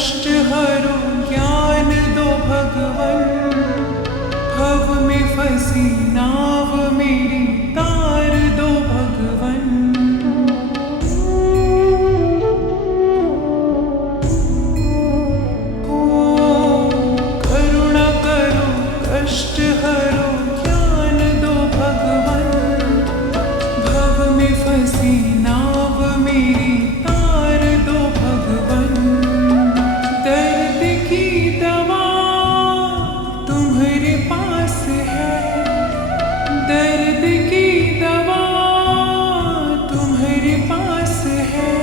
कष्ट हरो ज्ञान दो भगवन, भव में फंसी नाव मेरी तार दो भगवन। ओ करुणा करो कष्ट हरो ज्ञान दो भगवन, भव में फंसी नाव मेरी तार दो भगवन। दर्द की दवा तुम्हारे पास है, दर्द की दवा तुम्हारे पास है।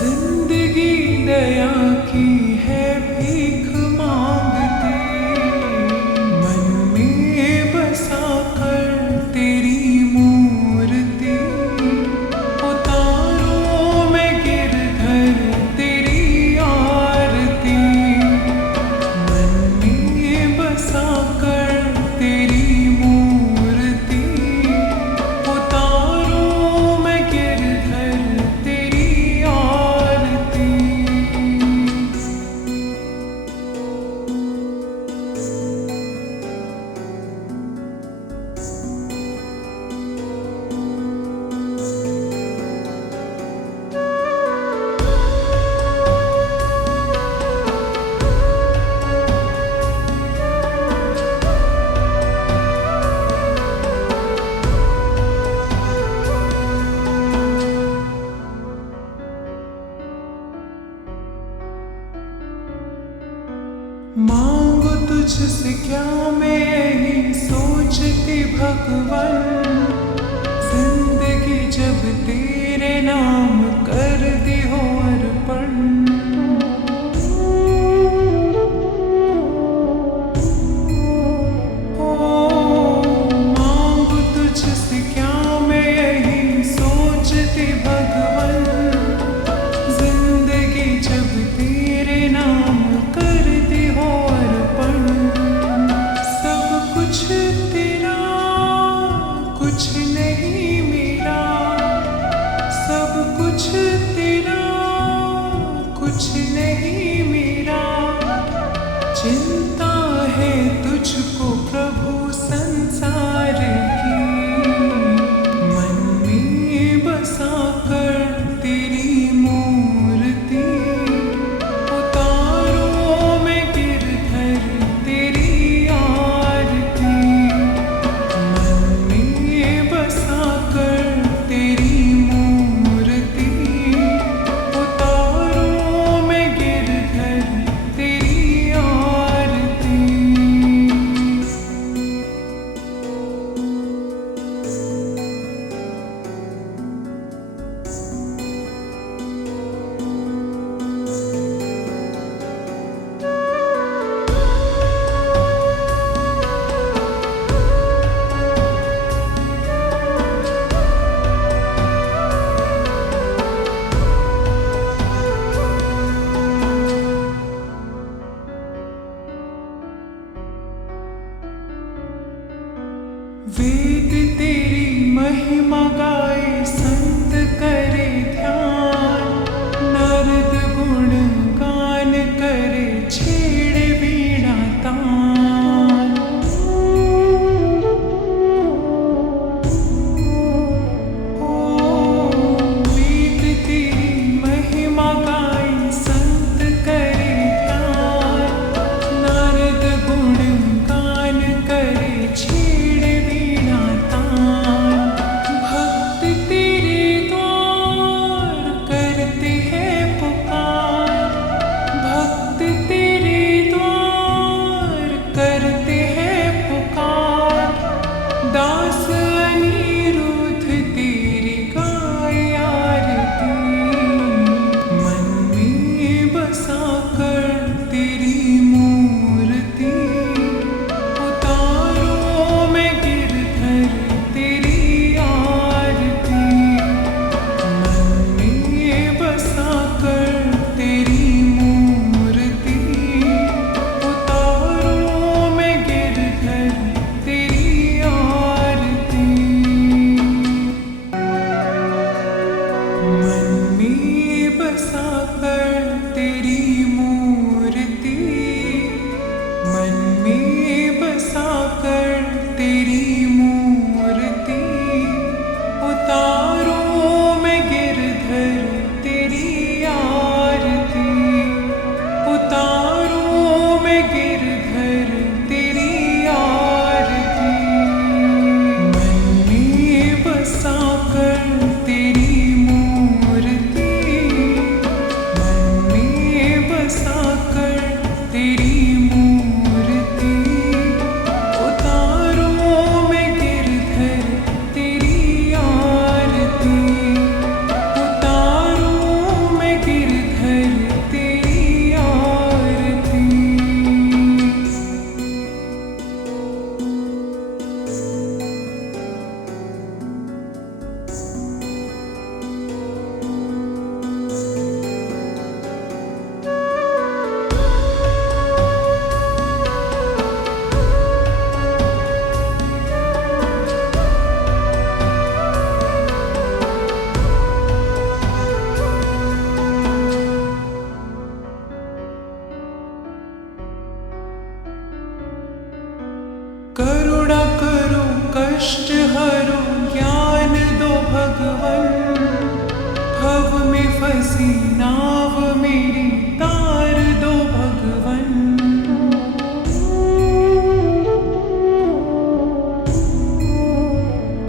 जिंदगी दया की है भीख मांगती, मन में बसा कर तेरी मूर्ति। उतारो मैं गिरधर तेरी आरती, मन में बसा कर तेरी मूर्ति। उतारो मैं गिरधर तेरी आरती। मांगो तुझसे क्या मैं यही सोचती भगवन, जिंदगी जब तेरे नाम कर दी हो अर्पण। मांगो तुझसे क्या मैं यही सोचती भगवन, जिंदगी जब तेरे नाम कर दी हो अर्पण। सब कुछ तेरा कुछ नहीं मेरा, सब कुछ तेरा कुछ नहीं मेरा। चिंता है तुझको प्रभु संसार की, मन में बसा कर तेरी मूर्ति। उतारो मैं गिरधर तेरी आरती, मन में बसा कर तेरी मूर्ति। उतारो मैं गिरधर तेरी आरती। वेद तेरी महिमा गाए संत करे ध्यान, नारद गुण गान करे छेड़े वीणा तान। ओ वेद तेरी महिमा गाए संत करे ध्यान, नारद गुण गान करे छेड़े वीणा तान। भक्त हरो ज्ञान दो भगवन, भव में फंसी नाव मेरी तार दो भगवन।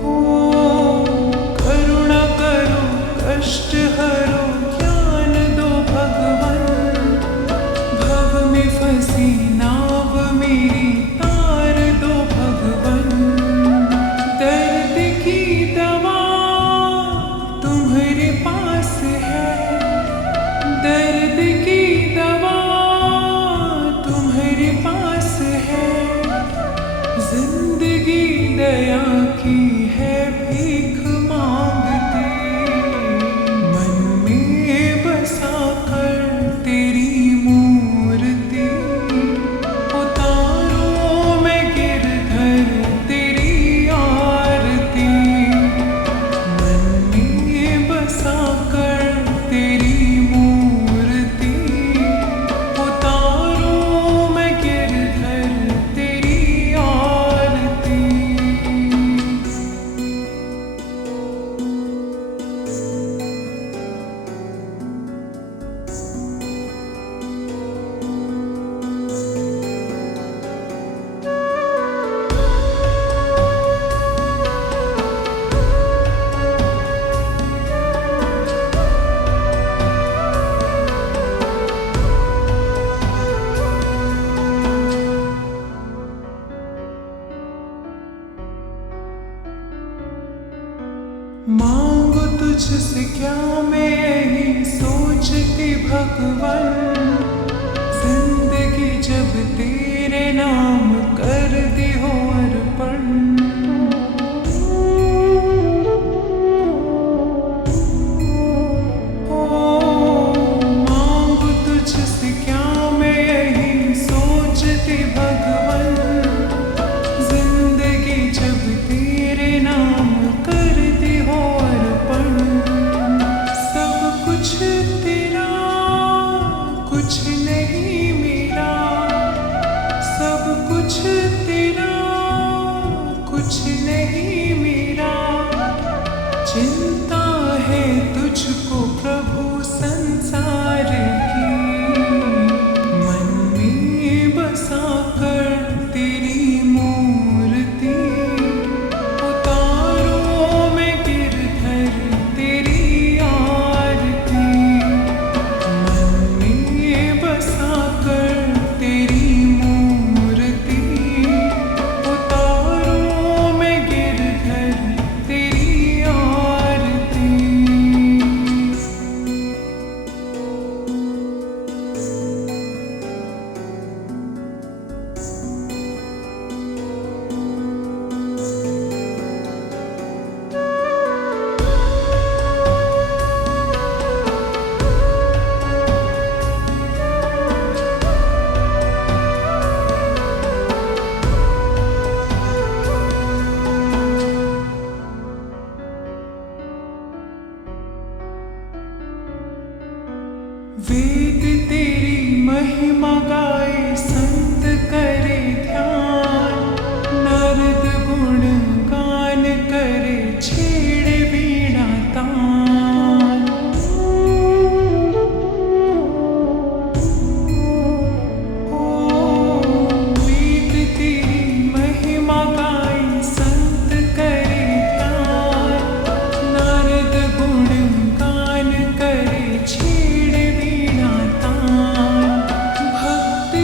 ओ करुणा करो कष्ट हरो ज्ञान दो भगवन, भव में फंसी नाव मेरी तार दो भगवन। दर्द की दवा तुम्हारे पास है, दर्द की दवा तुम्हारे पास है। जिंदगी दया की है भीख मांगती, मन में बसा कर तेरी मूर्ति। उतारो मैं गिरधर तेरी आरती, मन में बसा कर तेरी मूर्ति। उतारो मैं गिरधर तेरी आरती। मांगो तुझसे क्या मैं यही सोचती भगवन, जिंदगी जब तेरे नाम कर दी हो अर्पण। ओ मांगो तुझसे क्या मैं यही सोचती भगवन, जिंदगी जब तेरे नाम कर दी हो अर्पण। सब कुछ तेरा कुछ नहीं मेरा, सब कुछ तेरा कुछ नहीं मेरा। चिंता है तुझको प्रभु संसार की, मन में बसा कर तेरी मूर्ति। उतारो मैं गिरधर तेरी आरती, मन में बसा कर तेरी मूर्ति। उतारो मैं गिरधर तेरी आरती। वेद तेरी महिमा गाए संत करे ध्यान, नारद गुण गान करे छेड़े वीणा तान। ओ वेद तेरी महिमा गाए संत करे ध्यान, नारद गुण गान करे छेड़े वीणा तान। भक्त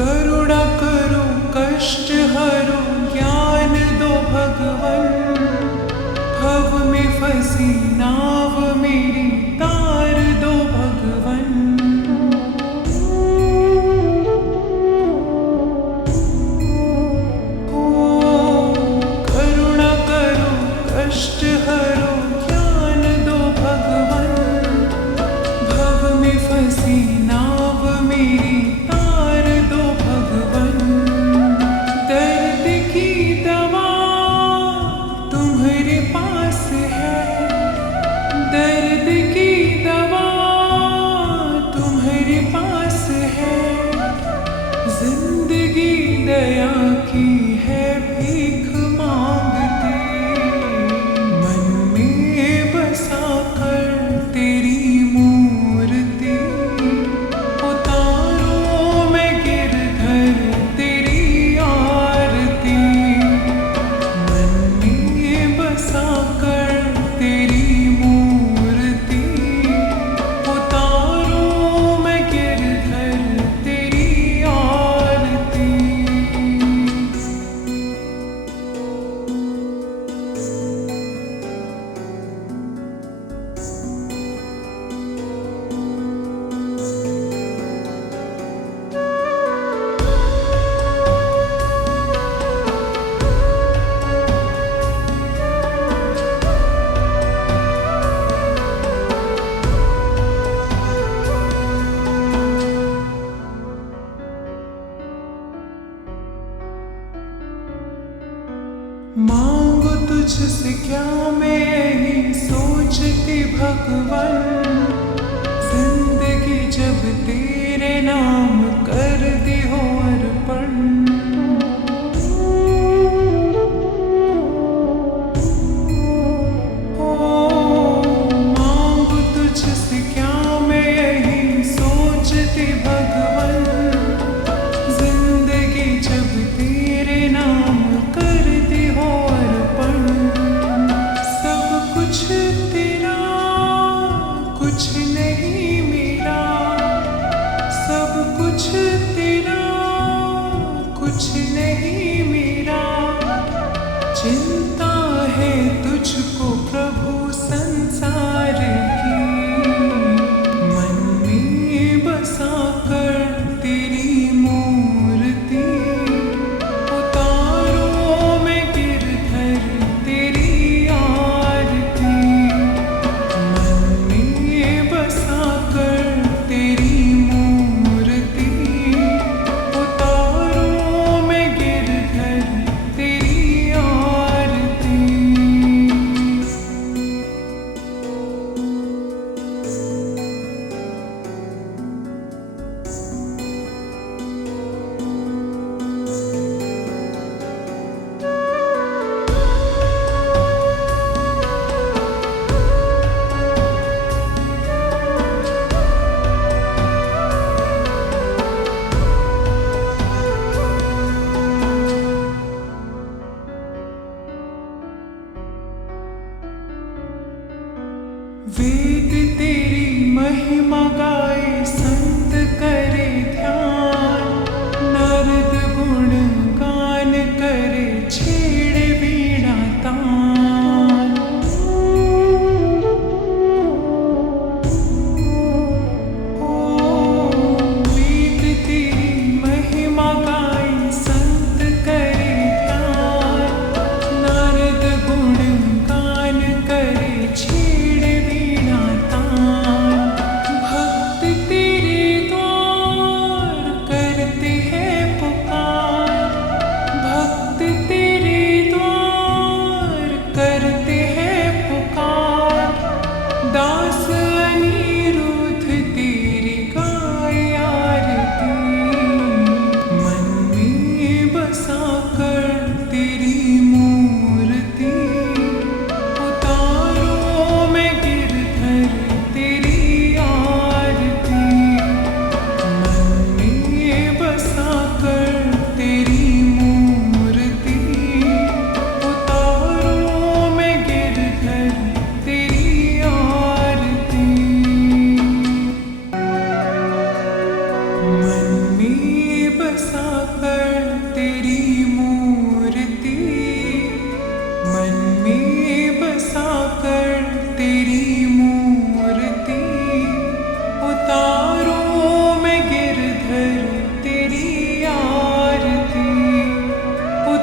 करुणा करो कष्ट हरो ज्ञान दो भगवन, भव में फंसी नाव मेरी तार दो भगवन। ओ करुणा करो कष्ट हरो ज्ञान दो भगवन, भव में फंसी नाव मेरी तार दो भगवन। दर्द की दवा तुम्हारे पास है, दर्द की दवा तुम्हारे पास है, जिंदगी दया की है भीख मांगती, मन में बसा कर तेरी मूर्ति, उतारो मैं गिरधर तेरी आरती, मन में बसा कर तेरी मूर्ति, उतारो मैं गिरधर तेरी आरती। मांगो तुझसे क्या मैं यही सोचती भगवन, जिंदगी जब तेरे नाम कर दी हो अर्पण। ओ मांगो तुझसे क्या मैं यही सोचती भगवन, जिंदगी जब तेरे नाम कर दी हो अर्पण। सब कुछ तेरा कुछ नहीं मेरा, सब कुछ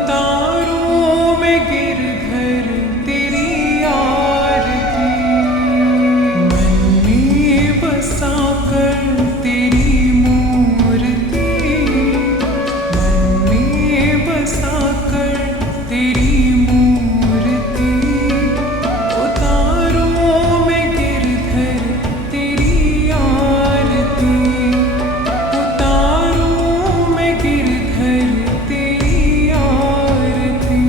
उतारूं मैं गिरधर तेरी आरती, मन में बसा कर तेरी मूर्ति, मन में बसा कर तेरी मूर्ति, उतारूं मैं गिरधर तेरी आरती, उतारूं मैं गिरधर तेरी आरती।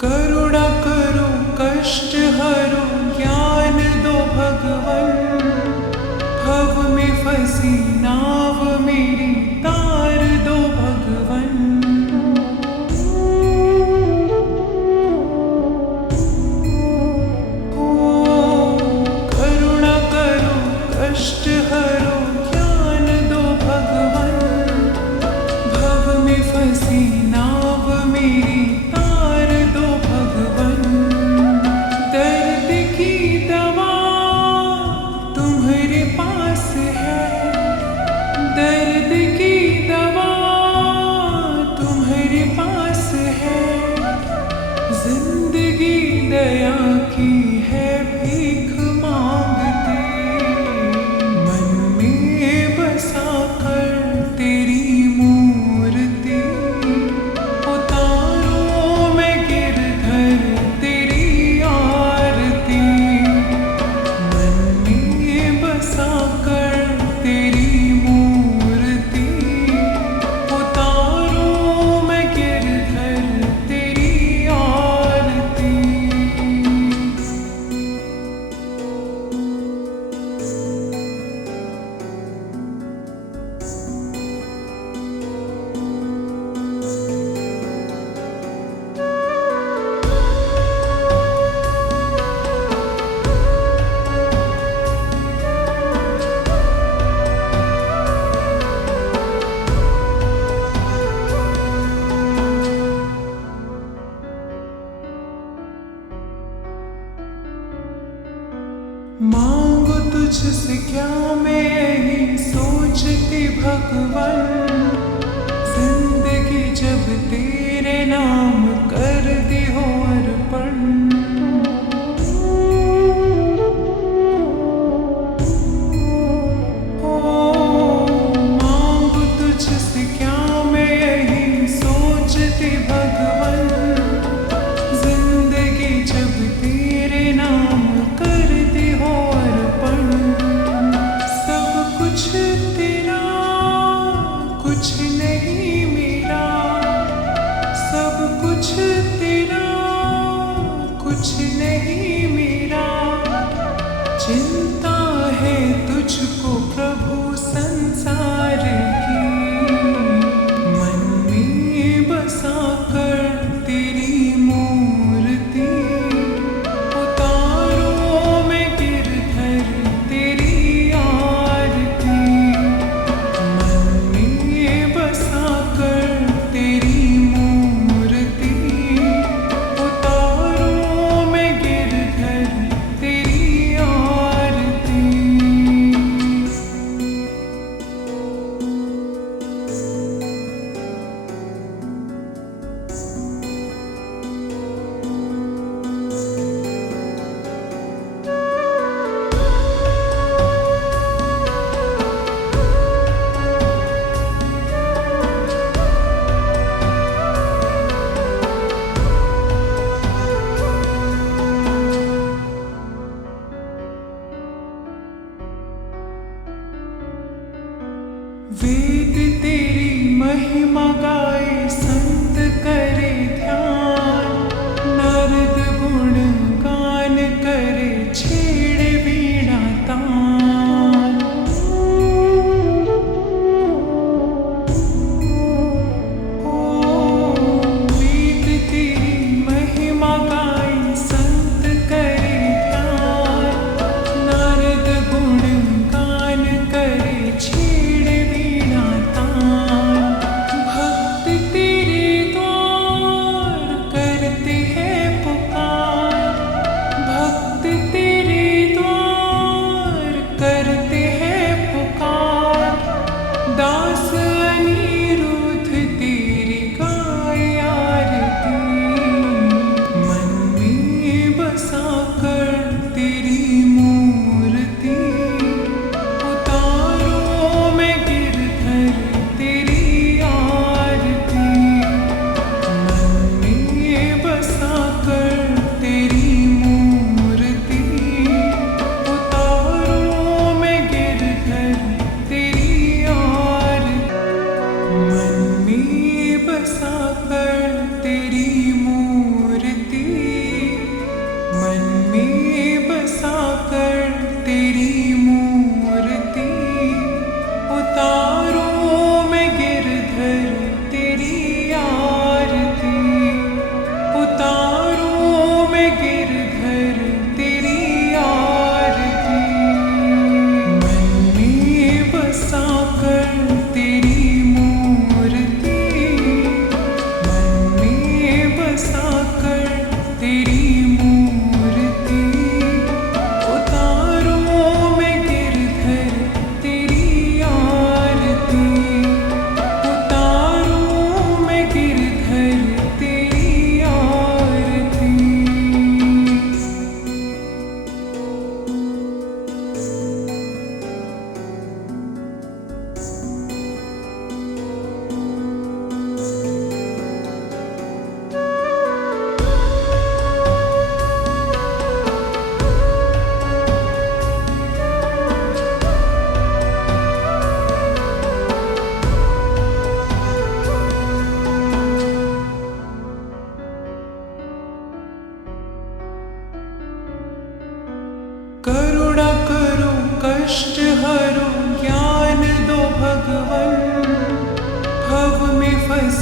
करुणा करो कष्ट हरो ज्ञान दो भगवन, भव में फंसी नाव मेरी तार दो भगवन। ओ करुणा करो कष्ट हरो ज्ञान दो भगवन, भव में फंसी नाव मेरी तार दो भगवन। दर्द की दवा तुम्हारे पास है, दर्द की दवा तुम्हारे पास है, जिंदगी दया की है भीख मांगती, मन में बसा कर तेरी मूर्ति, उतारूं मैं गिरधर तेरी आरती, मन में बसा कर तेरी मूर्ति, उतारूं मैं गिरधर तेरी आरती। मांगो तुझसे क्या मैं यही सोचती भगवन, जिंदगी जब तेरे नाम कर दी हो अर्पण। ओ मांगो तुझसे क्या मैं यही सोचती भगवन, जिंदगी जब तेरे नाम कर दी हो अर्पण। सब कुछ तेरा कुछ नहीं मेरा, सब कुछ तेरा कुछ नहीं मेरा, चिंता है तुझको प्रभु संसार की, मन में बसा कर तेरी मूर्ति, उतारूं मैं गिरधर तेरी आरती, मन में बसा कर तेरी मूर्ति, उतारूं मैं गिरधर तेरी आरती। वेद तेरी महिमा गाए संत करे ध्यान, नारद गुण गान करे छेड़े वीणा तान।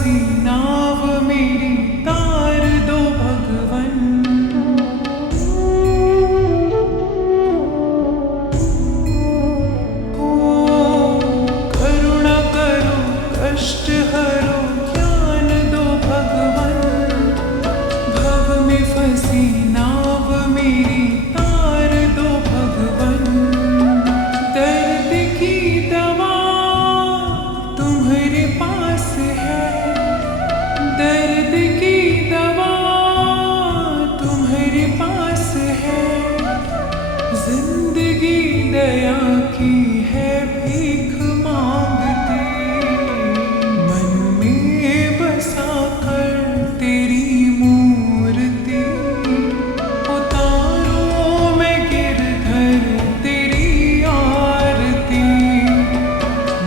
फंसी नाव मेरी तार दो भगवन। करुणा करो कष्ट हरो ज्ञान दो भगवन। भव में फंसी नाव मेरी तार दो भगवन। दर्द की दवा तुम्हारे पास है, दर्द की दवा तुम्हारे पास है। जिंदगी दया की है भीख मांगती, मन में बसा कर तेरी मूर्ति। उतारो मैं गिरधर तेरी आरती,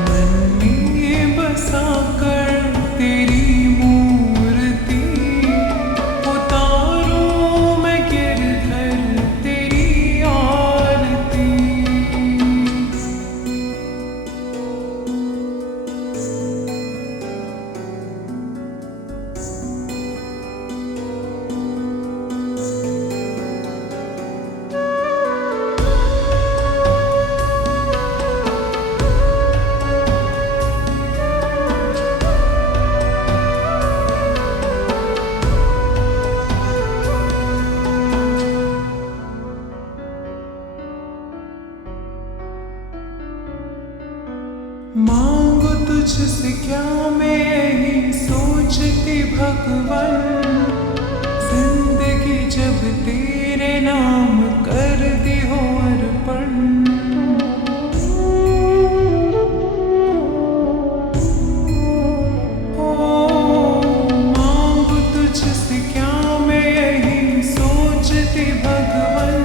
मन में बसा कर तेरी मूर्ति। उतारो मैं गिरधर तेरी आरती। मांगो तुझसे क्या मैं यही सोचती भगवन। जिंदगी जब तेरे नाम कर दी हो अर्पण। मांगो तुझसे क्या मैं यही सोचती भगवन।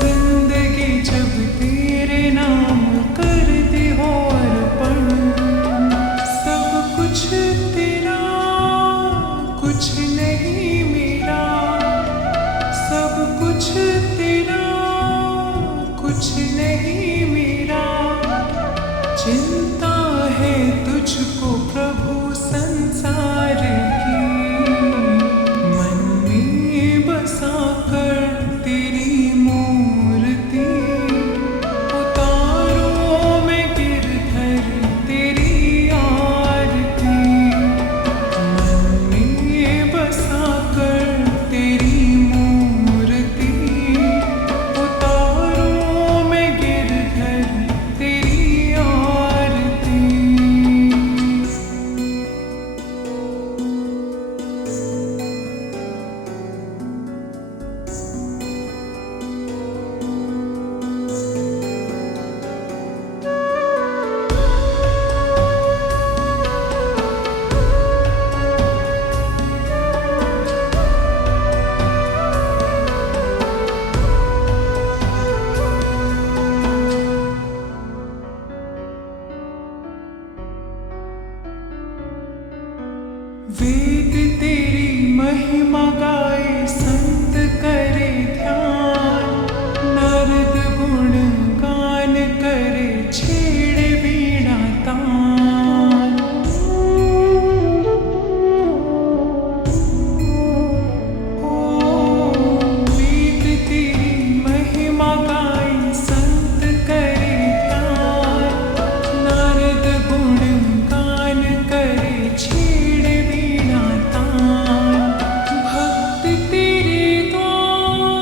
जिंदगी जब तेरे नाम कर दी हो अर्पण। सब कुछ तेरा कुछ नहीं मेरा, सब कुछ तेरा कुछ नहीं मेरा। चिंता है तुझको प्रभु संसार की, मन में बसा कर तेरी मूर्ति। उतारो मैं गिरधर तेरी आरती, मन में बसा कर तेरी मूर्ति। उतारो मैं गिरधर तेरी आरती। वेद तेरी महिमा गाए संत करे ध्यान। नारद गुण गान करे छेड़े वीणा तान। वेद तेरी महिमा गाए संत करे ध्यान। नारद गुण गान करे छेड़े वीणा तान। भक्त तेरे द्वार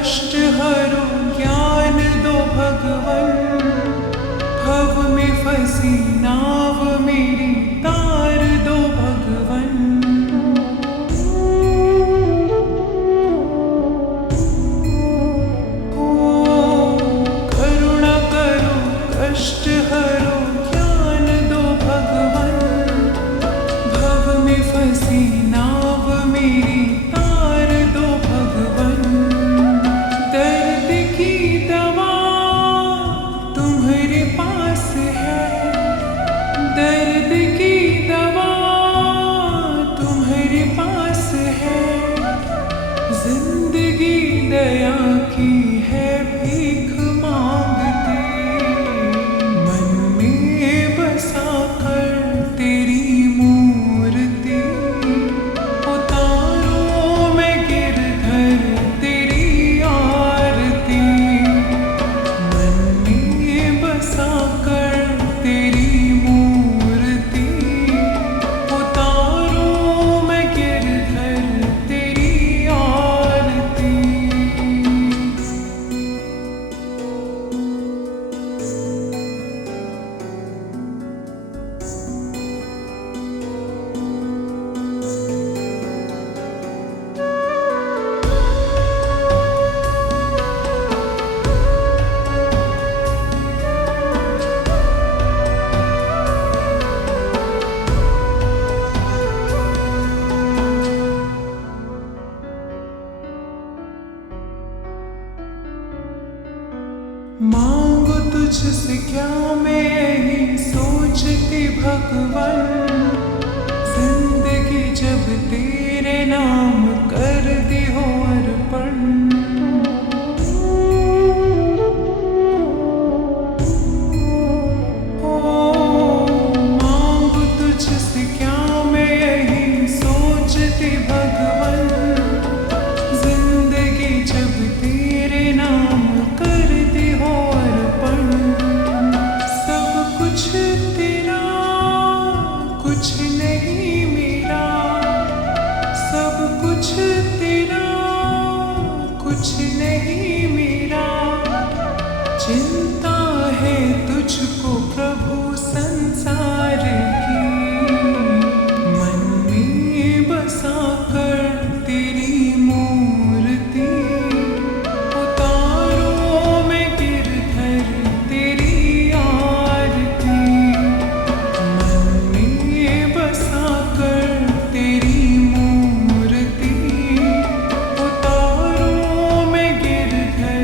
कष्ट हरो ज्ञान दो भगवन, भव में फंसी नाव मेरी तार दो भगवन। ओ करुणा करो कष्ट हरो ज्ञान दो भगवन, भव में फंसी नाव मेरी तार दो भगवन। दर्द की दवा तुम्हारे पास है, दर्द की दवा तुम्हारे पास है, जिंदगी दया की है भीख मांगती, मन में बसा कर तेरी मूर्ति, उतारो मैं गिरधर तेरी आरती, मन में बसा कर तेरी मूर्ति, उतारो मैं गिरधर तेरी आरती। मांगो तुझसे क्या मैं यही सोचती भगवन, जिंदगी जब तेरे नाम कर दी हो अर्पण। ओ मांगो तुझसे क्या मैं यही सोचती भगवन, जिंदगी जब तेरे नाम कर दी हो अर्पण। सब कुछ तेरा कुछ नहीं मेरा, सब कुछ तेरा कुछ नहीं मेरा, चिंता है तुझको प्रभु संसार की, मन में बसा कर तेरी मूर्ति, उतारो मैं गिरधर तेरी आरती, मन में बसा कर तेरी मूर्ति, उतारो मैं गिरधर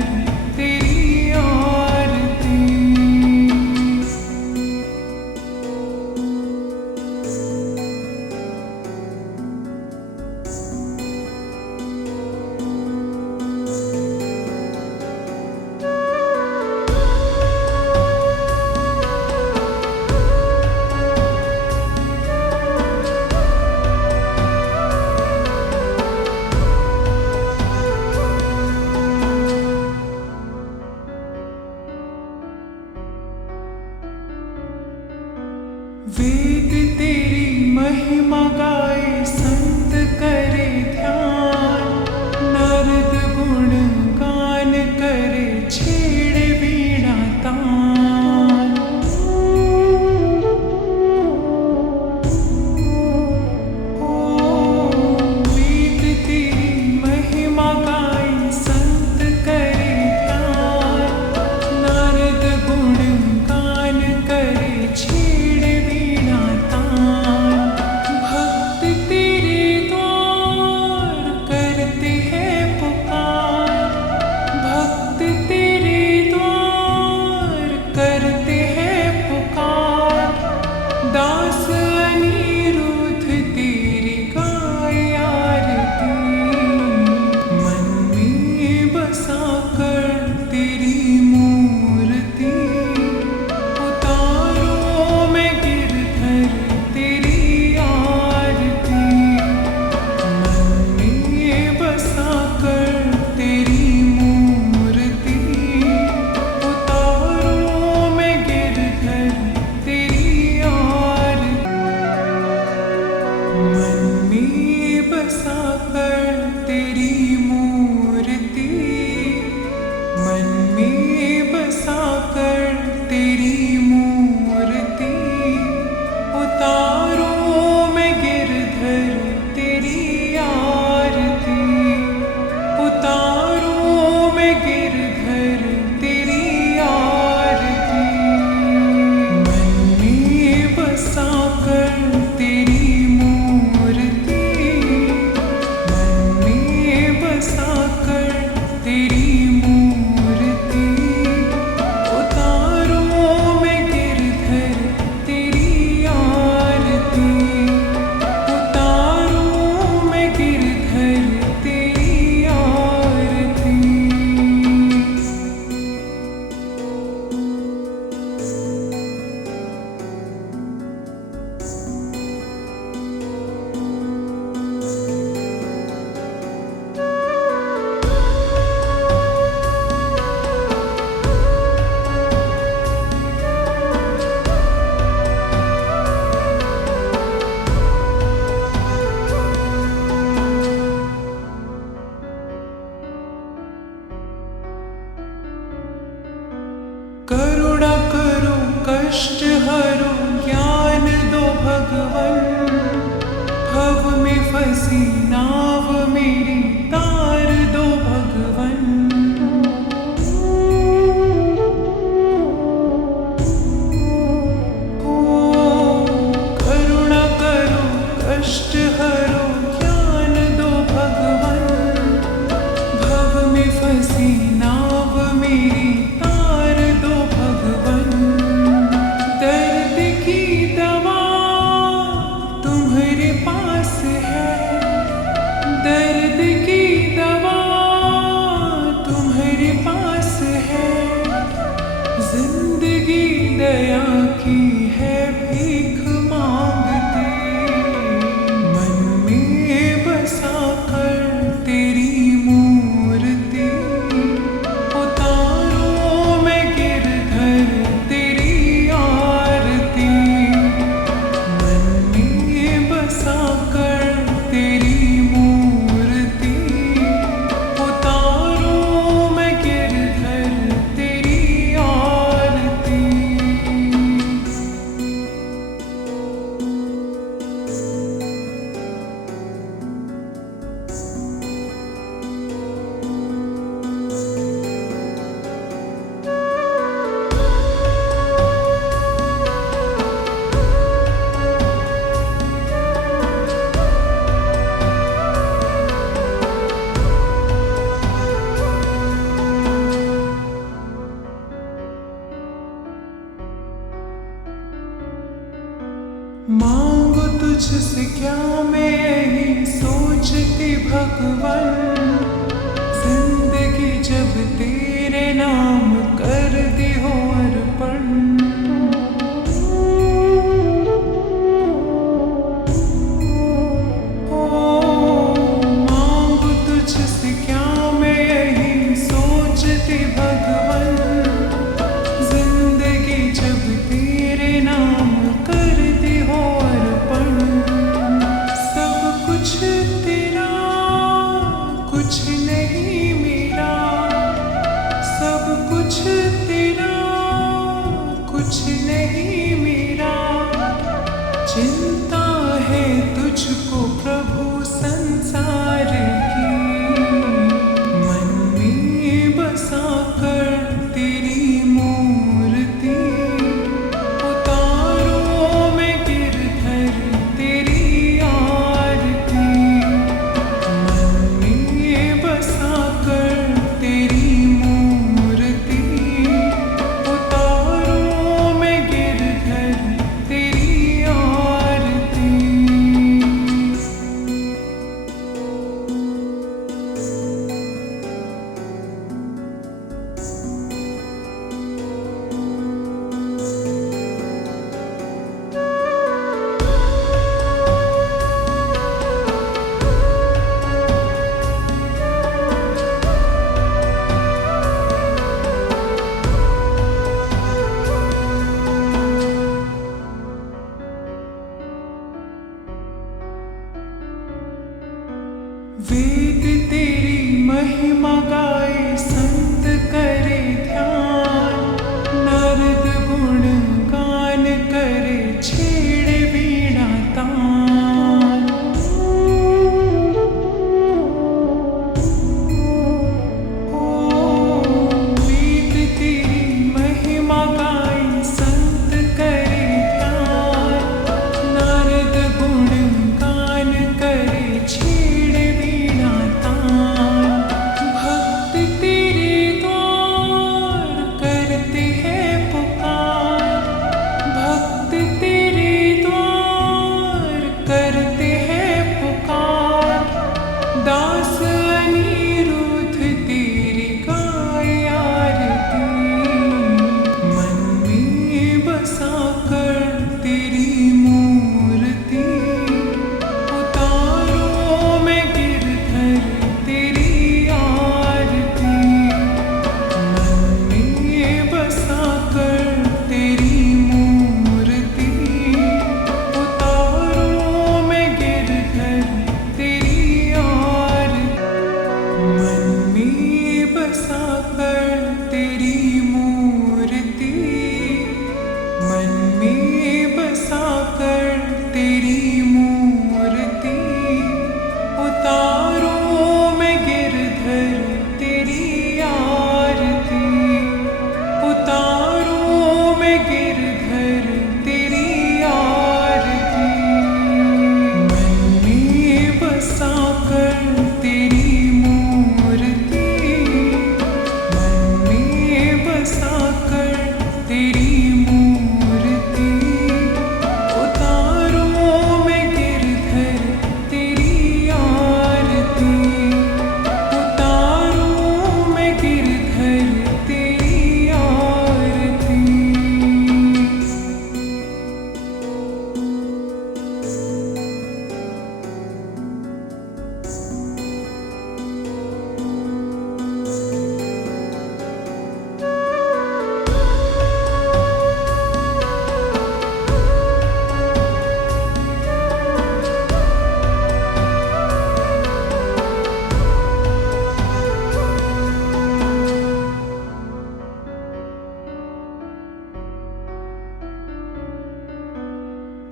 वेद तेरी महिमा गाए संत करे ध्यान, नारद गुण गान करे छेड़े वीणा तान। ओ वेद तेरी महिमा गाए संत करे ध्यान, नारद गुण गान करे छेड़े वीणा तान। भक्त तेरे द्वार करते हैं पुकार, भक्त तेरे द्वार करते हैं पुकार। दास अनिरुद्ध तेरी गाए आरती, मन में बसा कर तेरी मूर्ति। उतारो मैं गिरधर तेरी आरती, मन में बसा कर तेरी मूर्ति। उतारो मैं गिरधर तेरी आरती, मन में बसा कर तेरी मूर्ति। मन में बसा कर तेरी मूर्ति। उतारो मैं गिरधर तेरी आरती, उतारो मैं गिरधर तेरी आरती। मन में बसा कर तेरी मूर्ति, मन में बसा कर तेरी मूर्ति। उतारो मैं गिरधर तेरी आरती, उतारो मैं गिरधर तेरी आरती।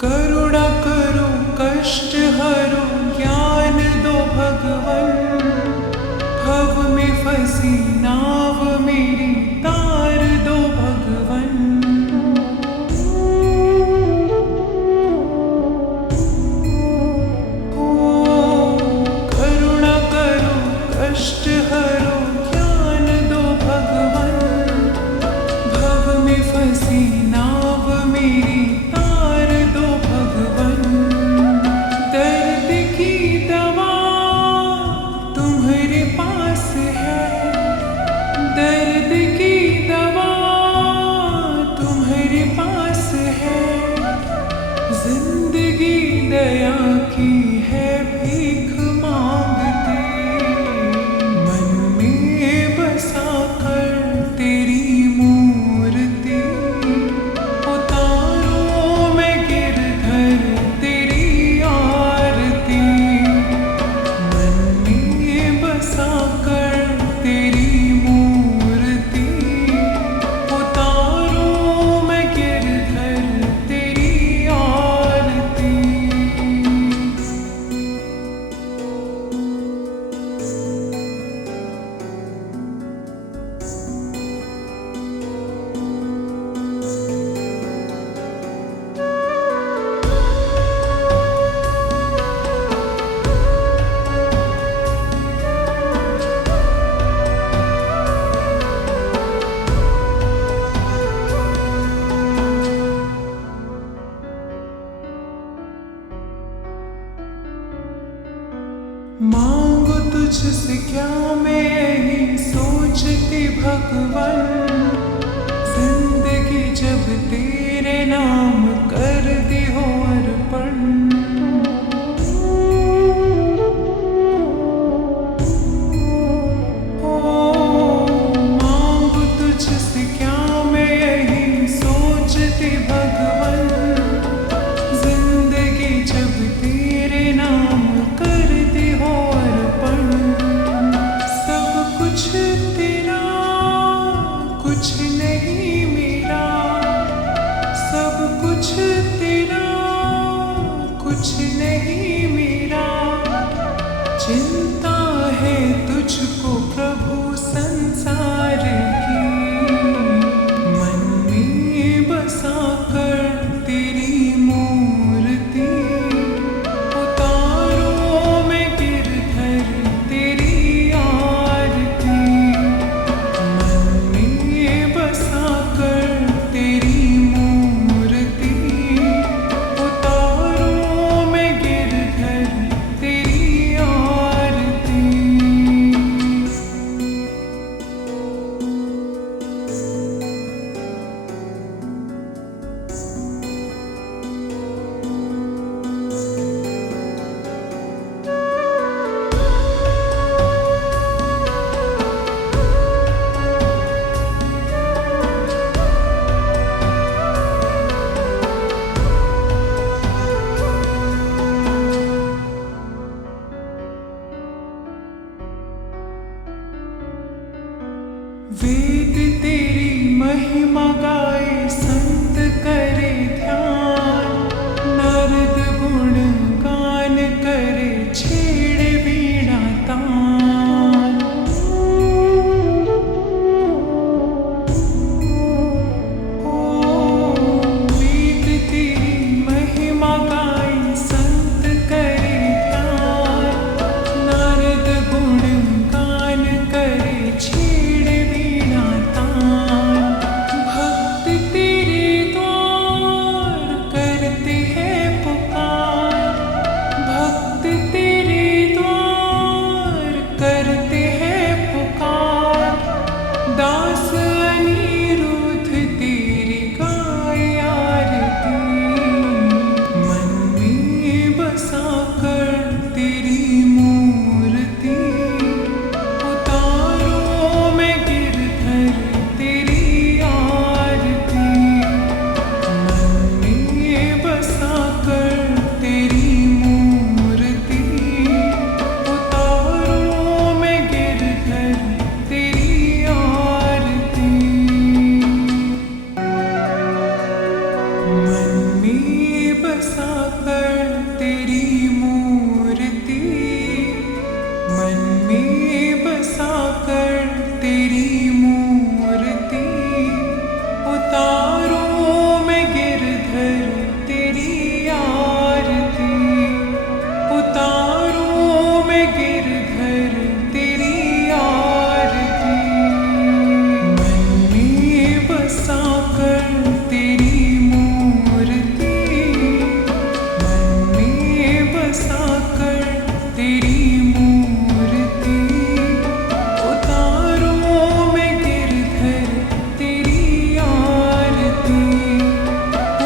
करुणा करो कष्ट हरो ज्ञान दो भगवन, भव में फंसी नाव मेरी तार दो भगवन। ओ करुणा करो कष्ट हरो ज्ञान दो भगवन, भव में फंसी नाव मेरी तार दो भगवन। दर्द की दवा तुम्हारे पास है, दर्द की दवा तुम्हारे पास है। जिंदगी दया की है भीख मांगती, मन में बसा कर तेरी मूर्ति। उतारो मैं गिरधर तेरी आरती, मन में बसा कर तेरी मूर्ति। उतारो मैं गिरधर तेरी आरती। मांगो तुझसे क्या मैं यही सोचती भगवन, जिंदगी जब तेरे नाम कर दी हो अर्पण। ओ मांगो तुझसे क्या मैं यही सोचती भगवन, जिंदगी जब तेरे नाम कर दी हो अर्पण। चिंता है तुझको प्रभु संसार की, मन में बसा कर तेरी मूर्ति, उतारों में गिरधर तेरी आरती, मन में बसा कर तेरी मूर्ति, उतारों में गिरधर तेरी आरती। वेद तेरी महिमा गाए संत करे ध्यान, नारद गुण गान करे छेड़े वीणा तान। ओ वेद तेरी महिमा गाए संत करे ध्यान, नारद गुण गान करे छेड़े वीणा तान। भक्त तेरे द्वार करते हैं पुकार, भक्त तेरे द्वार करते हैं पुकार, दास अनिरुद्ध तेरी गाए आरती, मन में बसा कर तेरी मूर्ति, उतारों में गिरधर तेरी आरती, मन में बसा कर तेरी मूर्ति, उतारों में गिरधर तेरी आरती। मन में बसा कर तेरी मूर्ति, मन में बसा कर तेरी मूर्ति, उतारों में गिरधर तेरी आरती, उतारों में गिरधर तेरी आरती। मन में बसा कर तेरी मूर्ति, मन में बसा कर तेरी मूर्ति, उतारों में गिरधर तेरी आरती,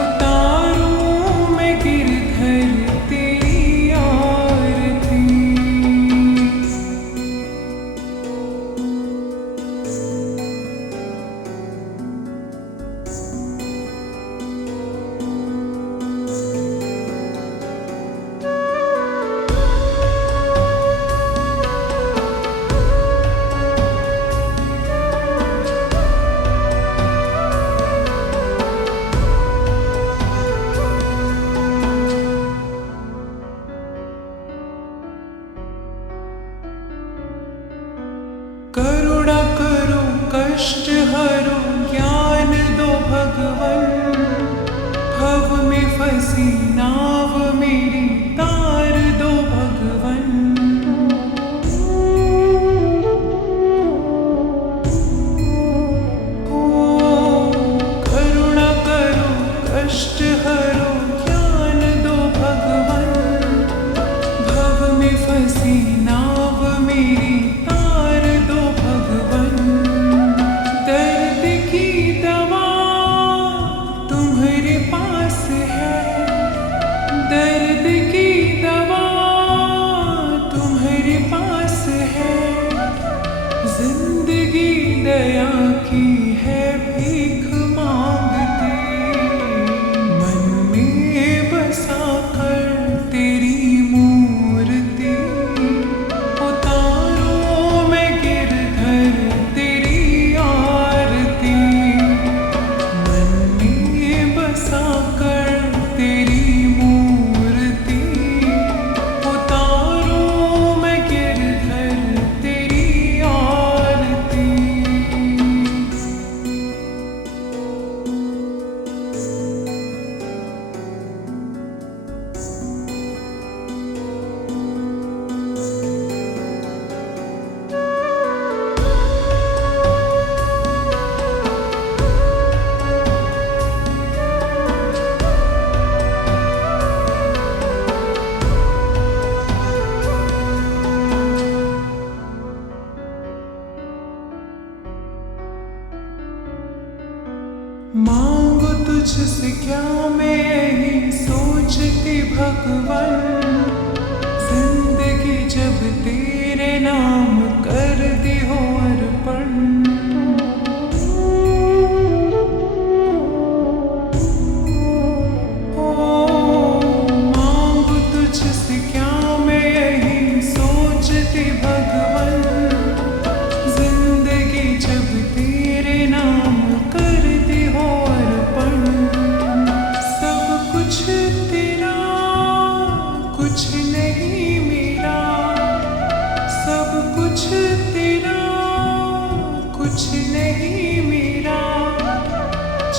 उतारों में गिरधर तेरी आरती। करुणा करो कष्ट हरो ज्ञान दो भगवन, भव में फंसी नाव मेरी तार दो भगवन। ओ करुणा करो कष्ट हरो ज्ञान दो भगवन, भव में फंसी नाव मेरी तार दो भगवन। दर्द की दवा तुम्हारे पास है, दर्द की दवा तुम्हारे पास है, जिंदगी दया की है भीख मांगते, मन में बसा कर तेरी मूर्ति, उतारों में गिरधर तेरी आरती, मन में बसा कर तेरी मूर्ति, उतारों में तुझसे क्या मैं यही सोचती भगवन, जिंदगी जब तेरे नाम कर दी हो अर्पण। मांगू तुझसे क्या मैं यही सोचती भगवन, जिंदगी जब तेरे नाम कर दी हो अर्पण। सब कुछ तेरा कुछ नहीं मेरा, सब कुछ तेरा कुछ नहीं मेरा।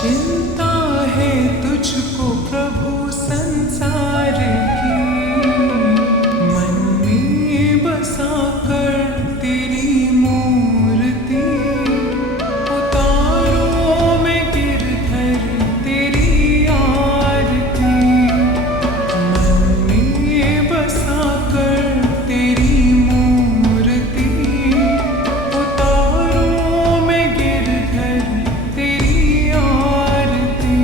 चिंता है तुझको प्रभु संसार की, मन में बसा कर तेरी मूर्ति। उतारो मैं गिरधर तेरी आरती, मन में बसा कर तेरी मूर्ति। उतारो मैं गिरधर तेरी आरती।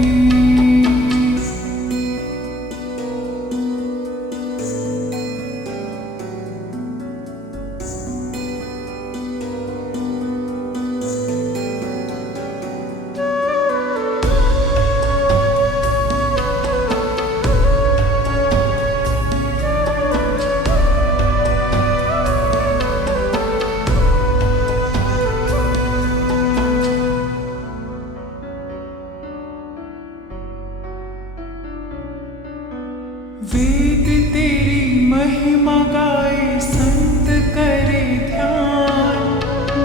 वेद तेरी महिमा गाए संत करे ध्यान,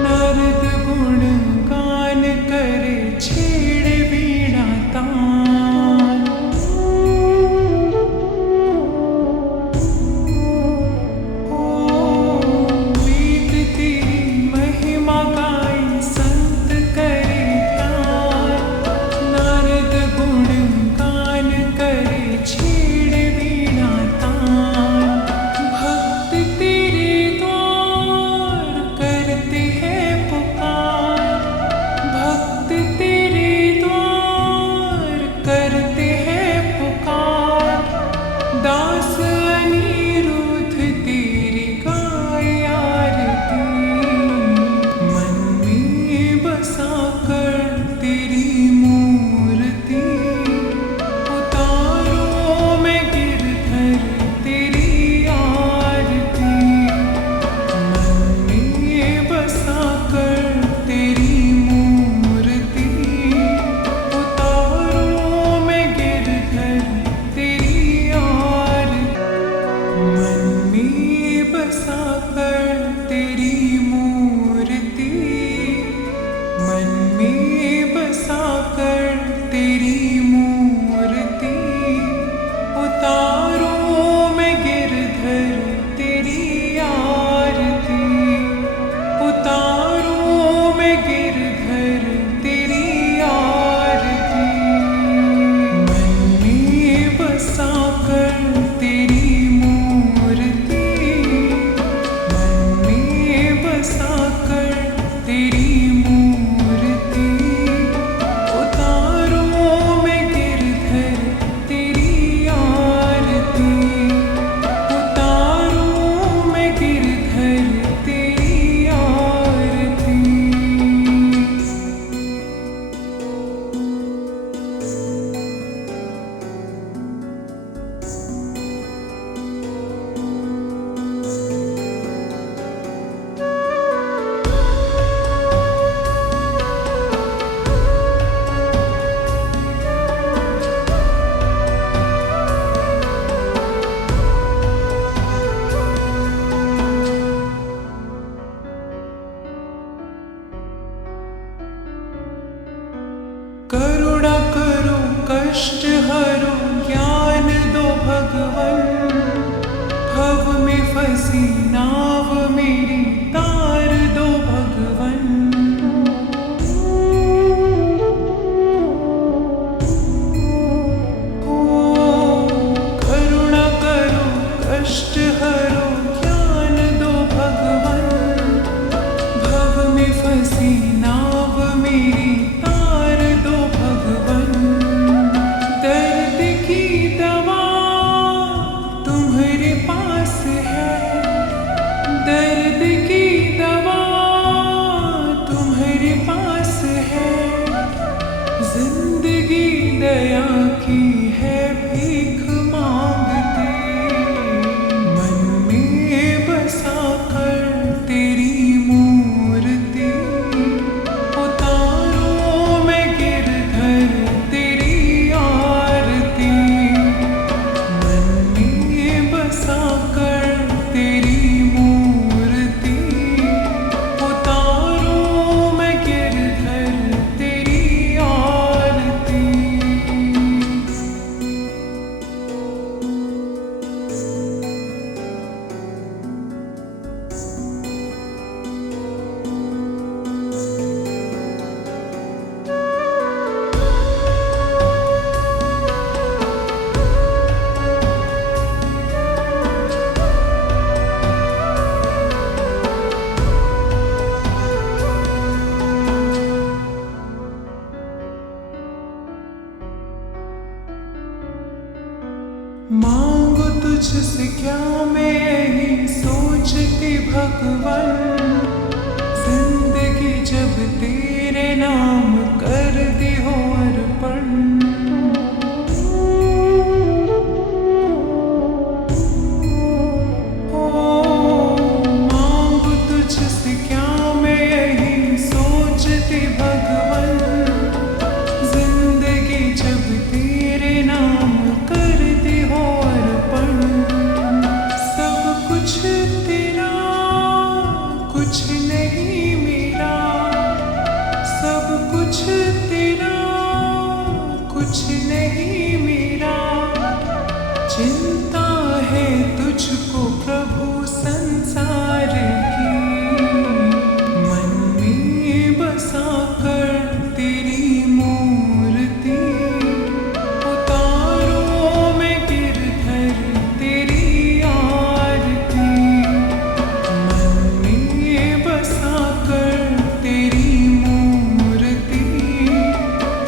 नारद गुण गान करे छेड़े वीणा तान। वेद तेरी महिमा गाए संत करे ध्यान, नारद गुण गान करे छेड़े वीणा तान। भक्त तेरे द्वार करते हैं पुकार, भक्त तेरे द्वार करते हैं पुकार। दास अनिरुद्ध तेरी गाए आरती, मन में बसा कर तेरी मूर्ति। उतारो मैं गिरधर तेरी आरती, मन में बसा कर तेरी मूर्ति। उतारो मैं गिरधर तेरी आरती, मन में बसा कर तेरी मूर्ति। मन में बसा कर तेरी मूर्ति। उतारो मैं गिरधर तेरी आरती, उतारो मैं गिरधर तेरी आरती। मन में बसा कर तेरी मूर्ति, मन में बसा कर तेरी मूर्ति। उतारो मैं गिरधर तेरी आरती, उतारो मैं गिरधर तेरी आरती। करुणा करो कष्ट हरो ज्ञान दो भगवन, भव में फंसी नाव मेरी तार दो भगवन। करुणा करो कष्ट हरो ज्ञान दो भगवन, भव में फंसी नाव मेरी तार दो भगवन। दर्द की दवा तुम्हारे पास है, जिंदगी दया की है भीख मांगती, मन में बसा कर तेरी मूर्ति, उतारूं मैं गिरधर तेरी आरती, मन में बसा कर तेरी मूर्ति, उतारूं मैं गिरधर तेरी आरती। मांगो तुझसे क्या मैं यही सोचती भगवान, जिंदगी जब तेरे नाम कर दी हो अर्पण, मांगो तुझसे क्या मैं यही सोचती भगवान, जिंदगी जब तेरे नाम कर दी हो अर्पण, सब कुछ तेरा कुछ नहीं मेरा, सब कुछ तेरा कुछ नहीं मेरा, चिंता है तुझको प्रभु संसार की, मन में बसा कर तेरी मूर्ति, उतारूं मैं गिरधर तेरी आरती, मन में बसा कर तेरी मूर्ति,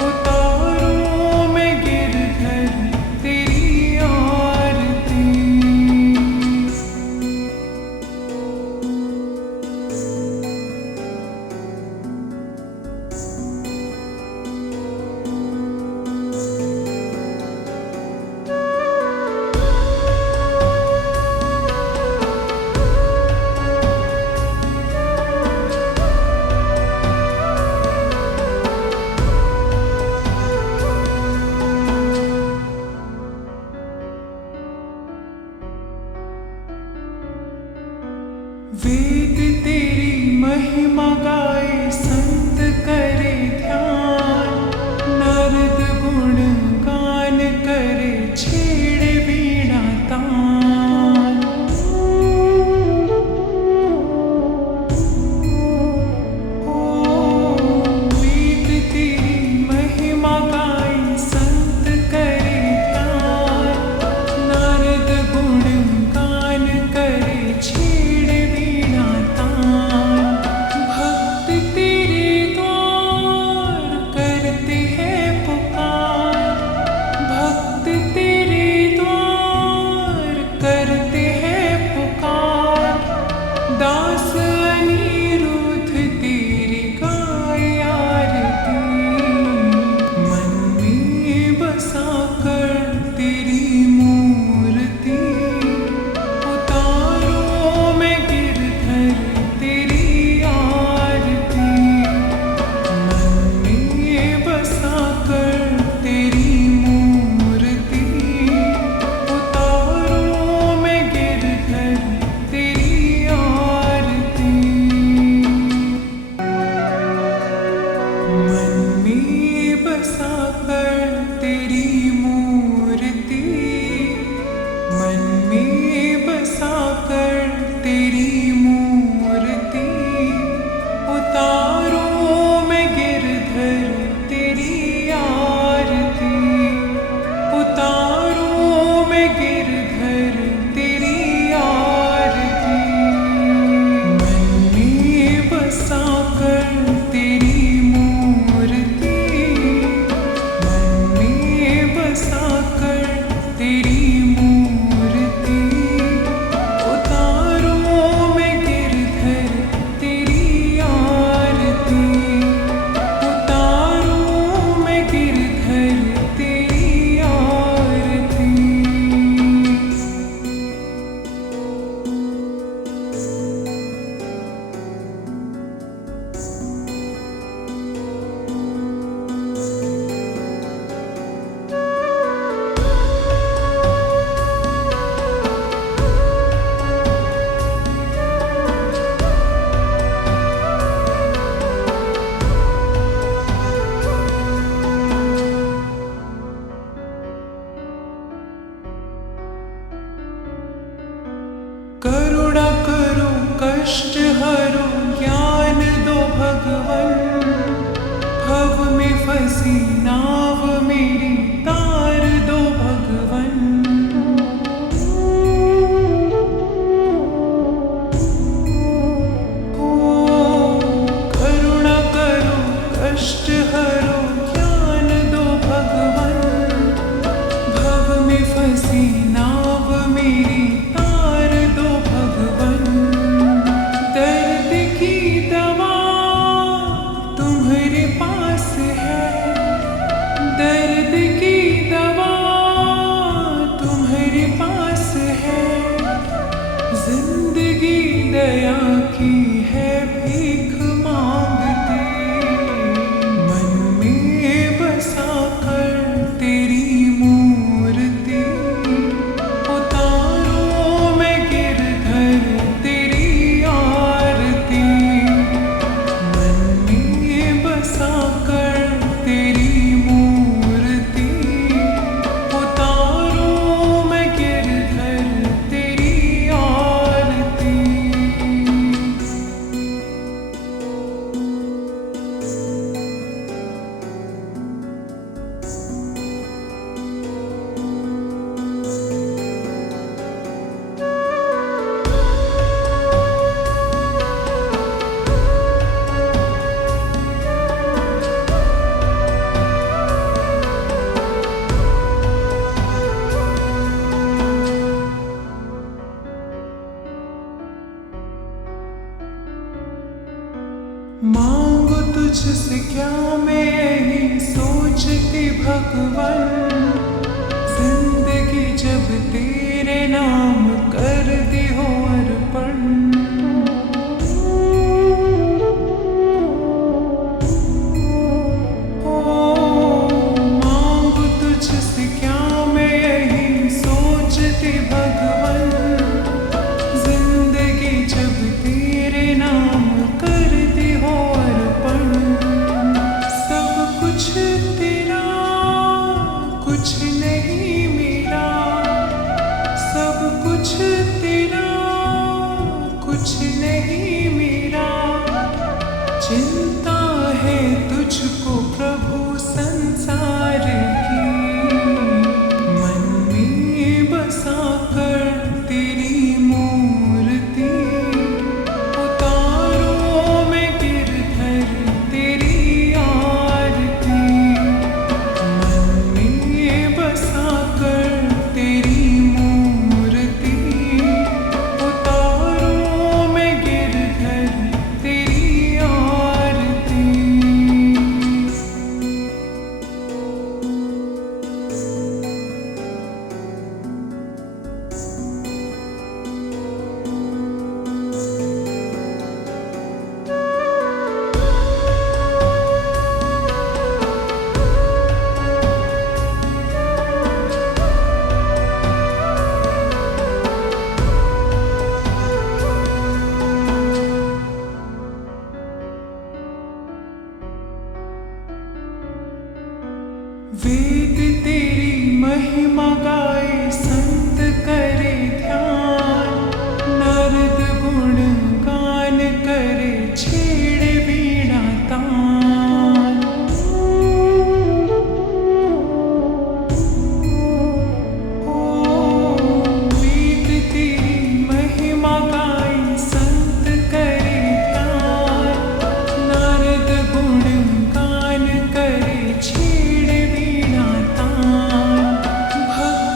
उतारूं मैं गिरधर तेरी आरती। वेद तेरी महिमा गाए संत करे ध्यान, नारद गुण गान करे छेड़े वीणा तान, वेद तेरी महिमा गाए संत करे ध्यान, नारद गुण गान करे छेड़े वीणा तान, भक्त कष्ट हरो ज्ञान दो भगवन, भव में फंसी नाव मेरी तार दो भगवन। ओ करुणा करो कष्ट हरो ज्ञान दो भगवन, भव में फंसी नाव मेरी तार दो भगवन। दर्द की दवा तुम्हारे पास है, दर्द की दवा तुम्हारे पास है। जिंदगी दया की है भीख मांगती, मन में बसा कर तेरी मूर्ति। उतारो मैं गिरधर तेरी आरती, मन में बसा कर तेरी मूर्ति। उतारो मैं गिरधर तेरी आरती। मांगो तुझसे क्या मैं यही सोचती भगवन, जिंदगी जब तेरे नाम कर दी हो अर्पण। ओ मांगो तुझसे क्या मैं यही सोचती भगवन, जिंदगी जब तेरे नाम कर दी हो अर्पण। सब कुछ तेरा कुछ नहीं मेरा, सब कुछ तेरा कुछ नहीं मेरा। चिंता है तुझको प्रभु संसार की, मन में बसा कर तेरी मूर्ति। उतारो मैं गिरधर तेरी आरती, मन में बसा कर तेरी मूर्ति। उतारो मैं गिरधर तेरी आरती। वेद तेरी महिमा गाए संत करे ध्यान, नारद गुण गान करे छेड़े वीणा तान। ओ वेद तेरी महिमा गाए संत करे ध्यान, नारद गुण गान करे छेड़े वीणा तान। भक्त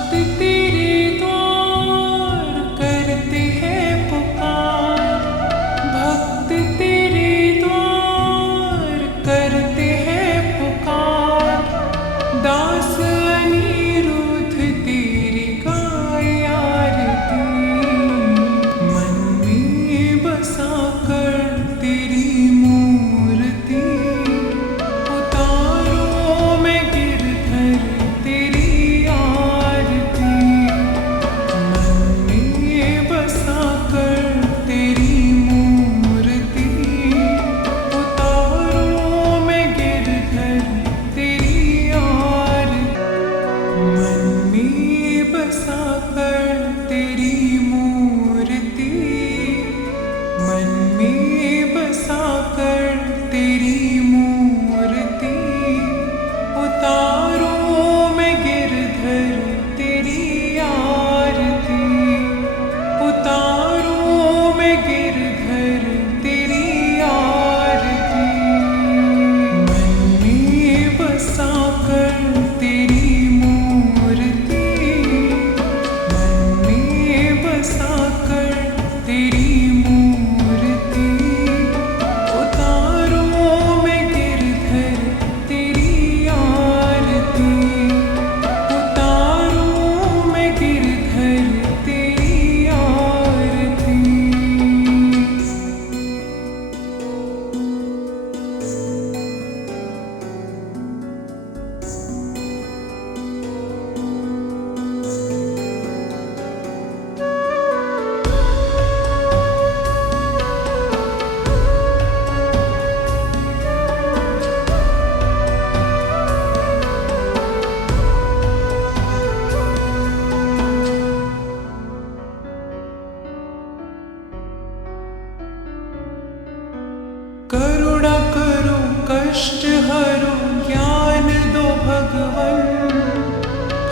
कष्ट हरो ज्ञान दो भगवन,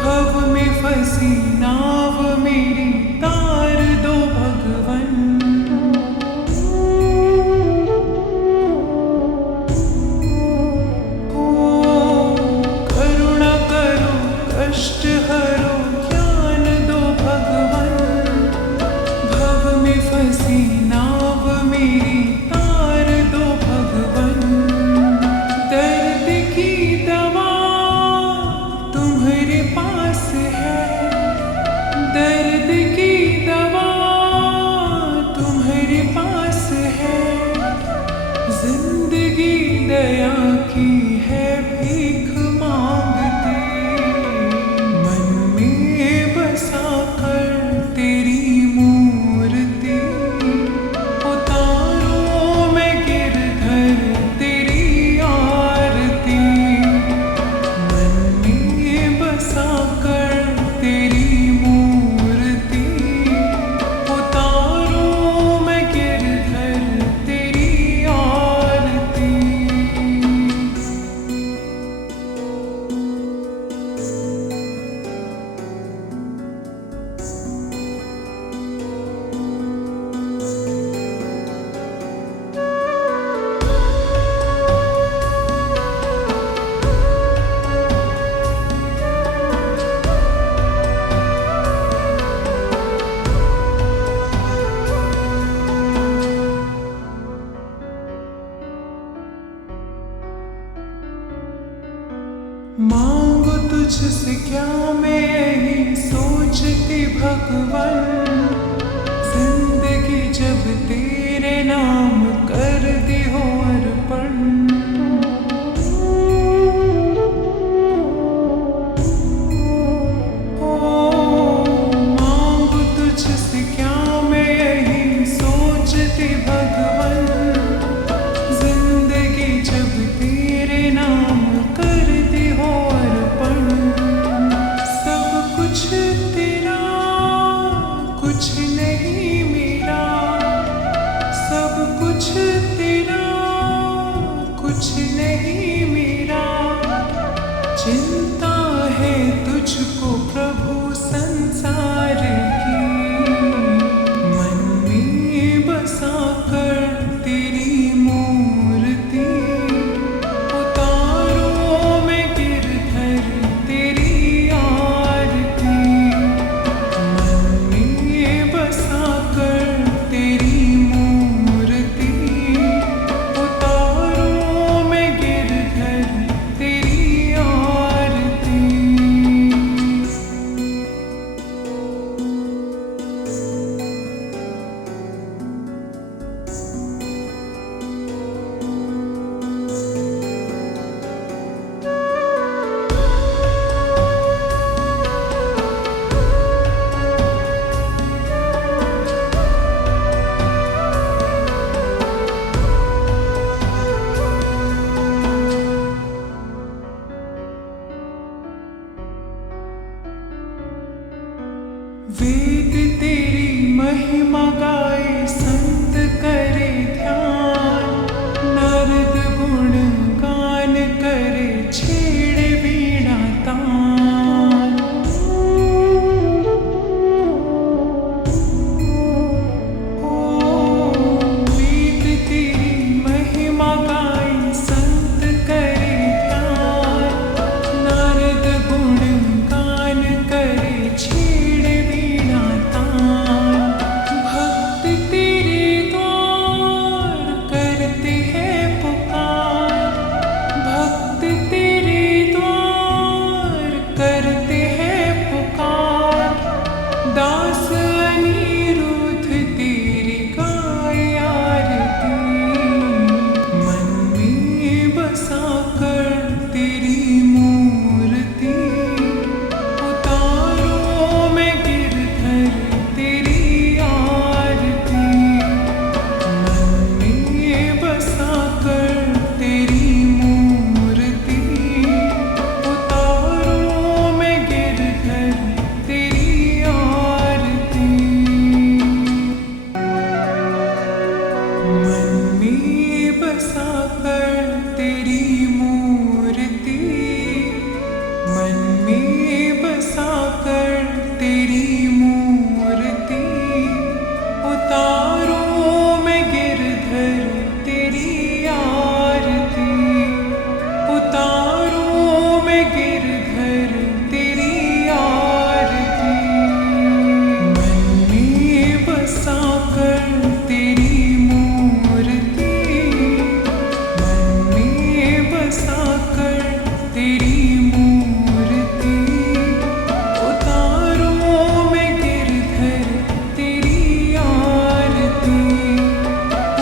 भव में फंसी नाव मेरी तार दो भगवन। ओ करुणा करो कष्ट हरो ज्ञान दो भगवन, भव में फंसी नाव मेरी तार दो भगवन। दर्द की दवा तुम्हारे पास है, दर्द की दवा तुम्हारे पास है। जिंदगी दया की है भीख मांगती, मन में बसा कर तेरी मूर्ति। उतारो मैं गिरधर तेरी आरती, मन में बसा कर तेरी मूर्ति। उतारो मैं गिरधर तेरी आरती। मांगो तुझसे क्या मैं यही सोचती भगवन, जिंदगी जब तेरे नाम कर दी हो अर्पण। ओ मांगो तुझसे क्या मैं यही सोचती भगवन, जिंदगी जब तेरे नाम कर दी हो अर्पण। सब कुछ तेरा कुछ नहीं मेरा, सब कुछ तेरा कुछ नहीं मेरा। चिंता है तुझको प्रभु संसार की, मन में बसा कर तेरी मूर्ति। उतारो मैं गिरधर तेरी आरती, मन में बसा कर तेरी मूर्ति। उतारो मैं गिरधर तेरी आरती। वेद तेरी महिमा गाए संत करे ध्यान, नारद गुण गान करे छेड़े वीणा तान। ओ वेद तेरी महिमा गाए संत करे ध्यान, नारद गुण गान करे छेड़े वीणा तान। भक्त तेरे द्वार करते हैं पुकार, भक्त तेरे द्वार करते हैं पुकार। दास अनिरुद्ध तेरी गाए आरती, मन में बसा कर तेरी मूर्ति। उतारो मैं गिरधर तेरी आरती, मन में बसा कर तेरी मूर्ति। उतारो मैं गिरधर तेरी आरती, मन में बसा कर तेरी मूर्ति, मन में बसा कर तेरी मूर्ति, उतारूं मैं गिरधर तेरी आरती, उतारूं मैं गिरधर तेरी आरती, मन में बसा कर तेरी मूर्ति, मन में बसा कर तेरी मूर्ति, उतारूं मैं गिरधर तेरी आरती,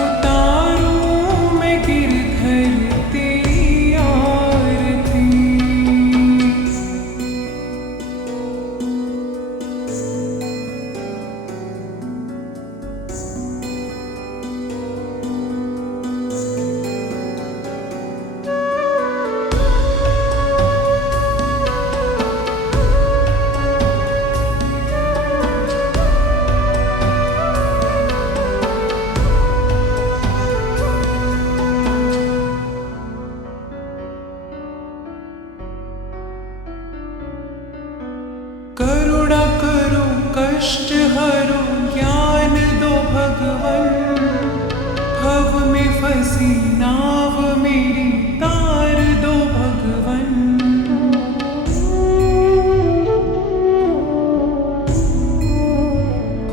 उतारूं मैं गिरधर तेरी आरती। करुणा करो कष्ट हरो ज्ञान दो भगवन, भव में फंसी नाव मेरी तार दो भगवन,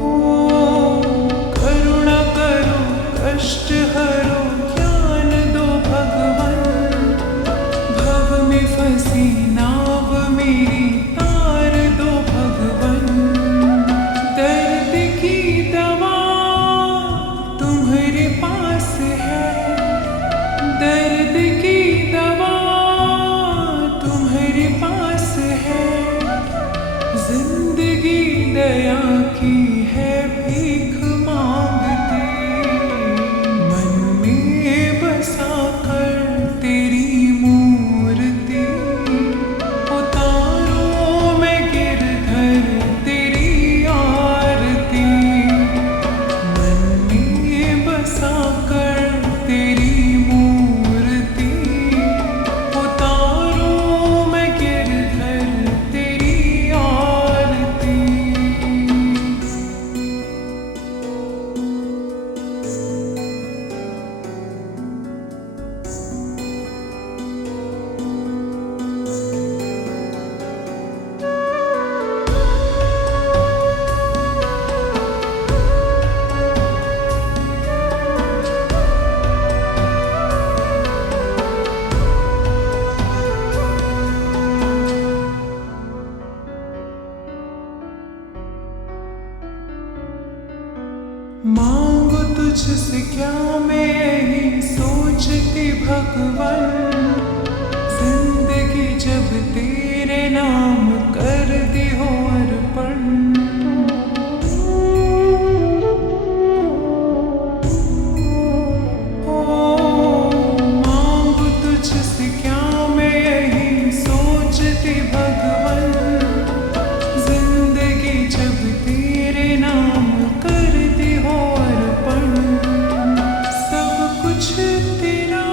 ओ करुणा करो कष्ट हरो ज्ञान दो भगवन, भव में फंसी नाव मेरी तार दो भगवन, दर्द की दवा तुम्हारे पास है, दर्द की दवा तुम्हारे पास है, जिंदगी दया की है भीख मांगती, मन में बसा कर तेरी मूर्ति, उतारूं मैं गिरधर तेरी आरती, मन में बसा कर तेरी मूर्ति, उतारूं मैं गिरधर तेरी आरती। मांगो तुझसे क्या मैं यही सोचती भगवन, जिंदगी जब तेरे नाम कर दी हो अर्पण, ओ मांगो तुझसे क्या मैं यही सोचती भगवन, जिंदगी जब तेरे नाम कर दी हो अर्पण, सब कुछ तेरा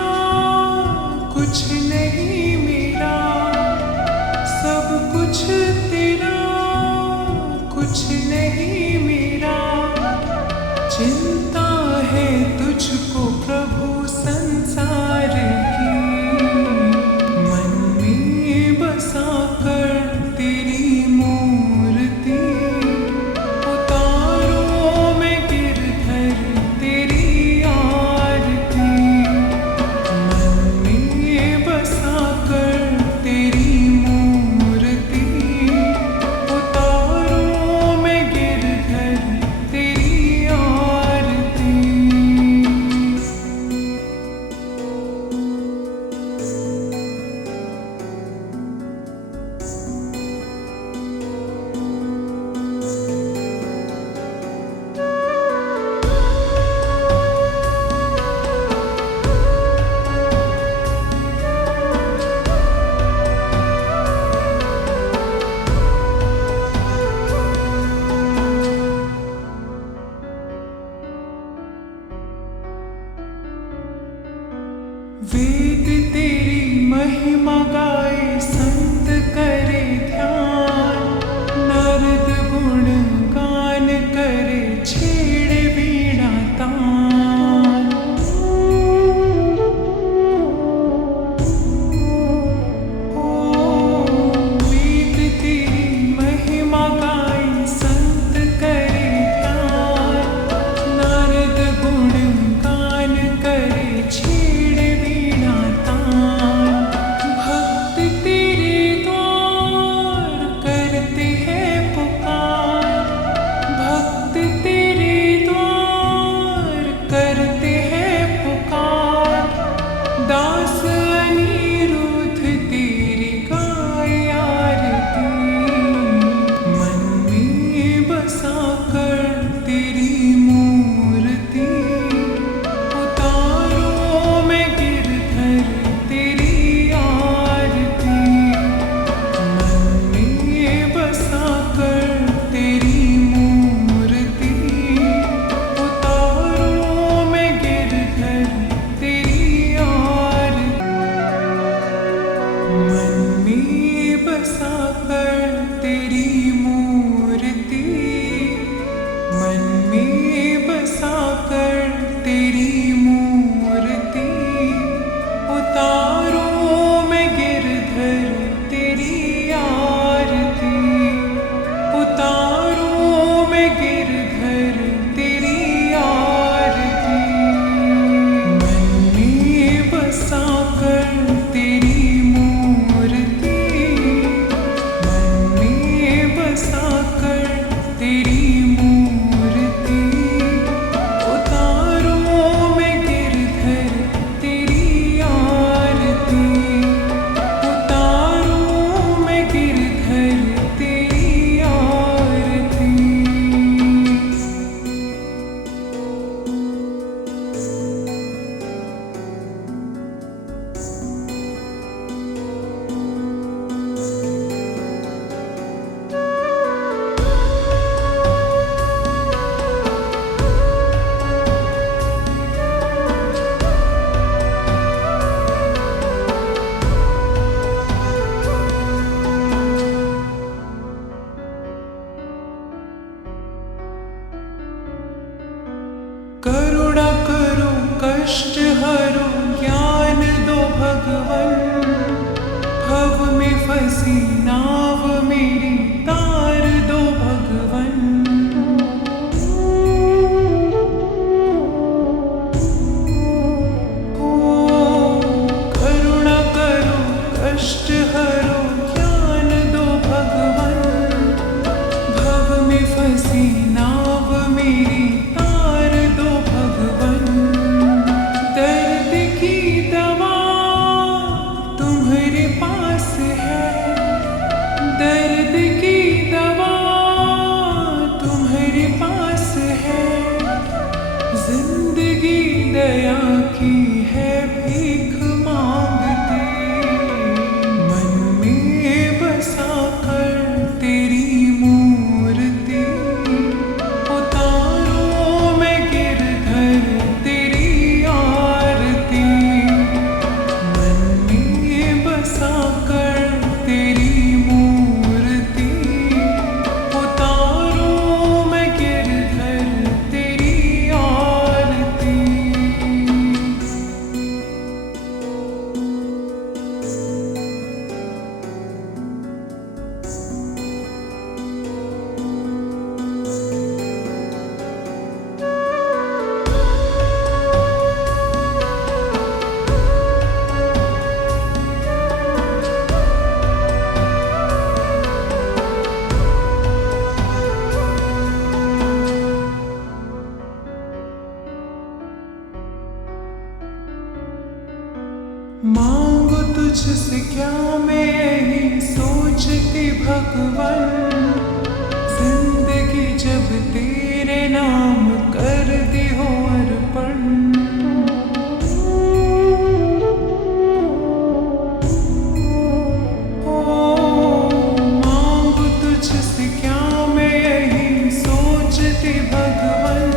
वेद तेरी महिमा गाए संत करे ध्यान, नारद गुण गान करे छेड़े वीणा तान। ओ वेद तेरी महिमा गाए संत करे ध्यान, नारद गुण गान करे छेड़े वीणा तान। भक्त तेरे द्वार करते हैं पुकार, भक्त तेरे द्वार करते हैं पुकार। दास अनिरुद्ध तेरी गाए आरती, मन में बसा कर तेरी मूर्ति। उतारो मैं गिरधर तेरी आरती, मन में बसा कर तेरी मूर्ति। उतारो मैं गिरधर तेरी आरती, मन में बसा कर तेरी मूर्ति। मन में बसा कर तेरी मूर्ति। उतारो मैं गिरधर तेरी आरती, उतारो मैं गिरधर तेरी आरती। मन में बसा कर तेरी मूर्ति, मन में बसा कर तेरी मूर्ति। उतारो मैं गिरधर तेरी आरती, उतारो मैं गिरधर तेरी आरती। करुणा करो कष्ट हरो ज्ञान दो भगवन, भव में फंसी नाव मेरी तार दो भगवन। ओ करुणा करो कष्ट हरो ज्ञान दो भगवन, भव में फंसी नाव मेरी तार दो भगवन। दर्द की दवा तुम्हारे पास है, दर्द की दवा तुम्हारे पास है। जिंदगी दया की है भीख मांगती, मन में बसा कर तेरी मूर्ति। उतारो मैं गिरधर तेरी आरती, मन में बसा कर तेरी मूर्ति। उतारो मैं गिरधर तेरी आरती। मांगो तुझसे क्या मैं यही सोचती भगवन, जिंदगी जब तेरे नाम कर दी हो अर्पण। ओ मांगो तुझसे क्या मैं यही सोचती भगवन,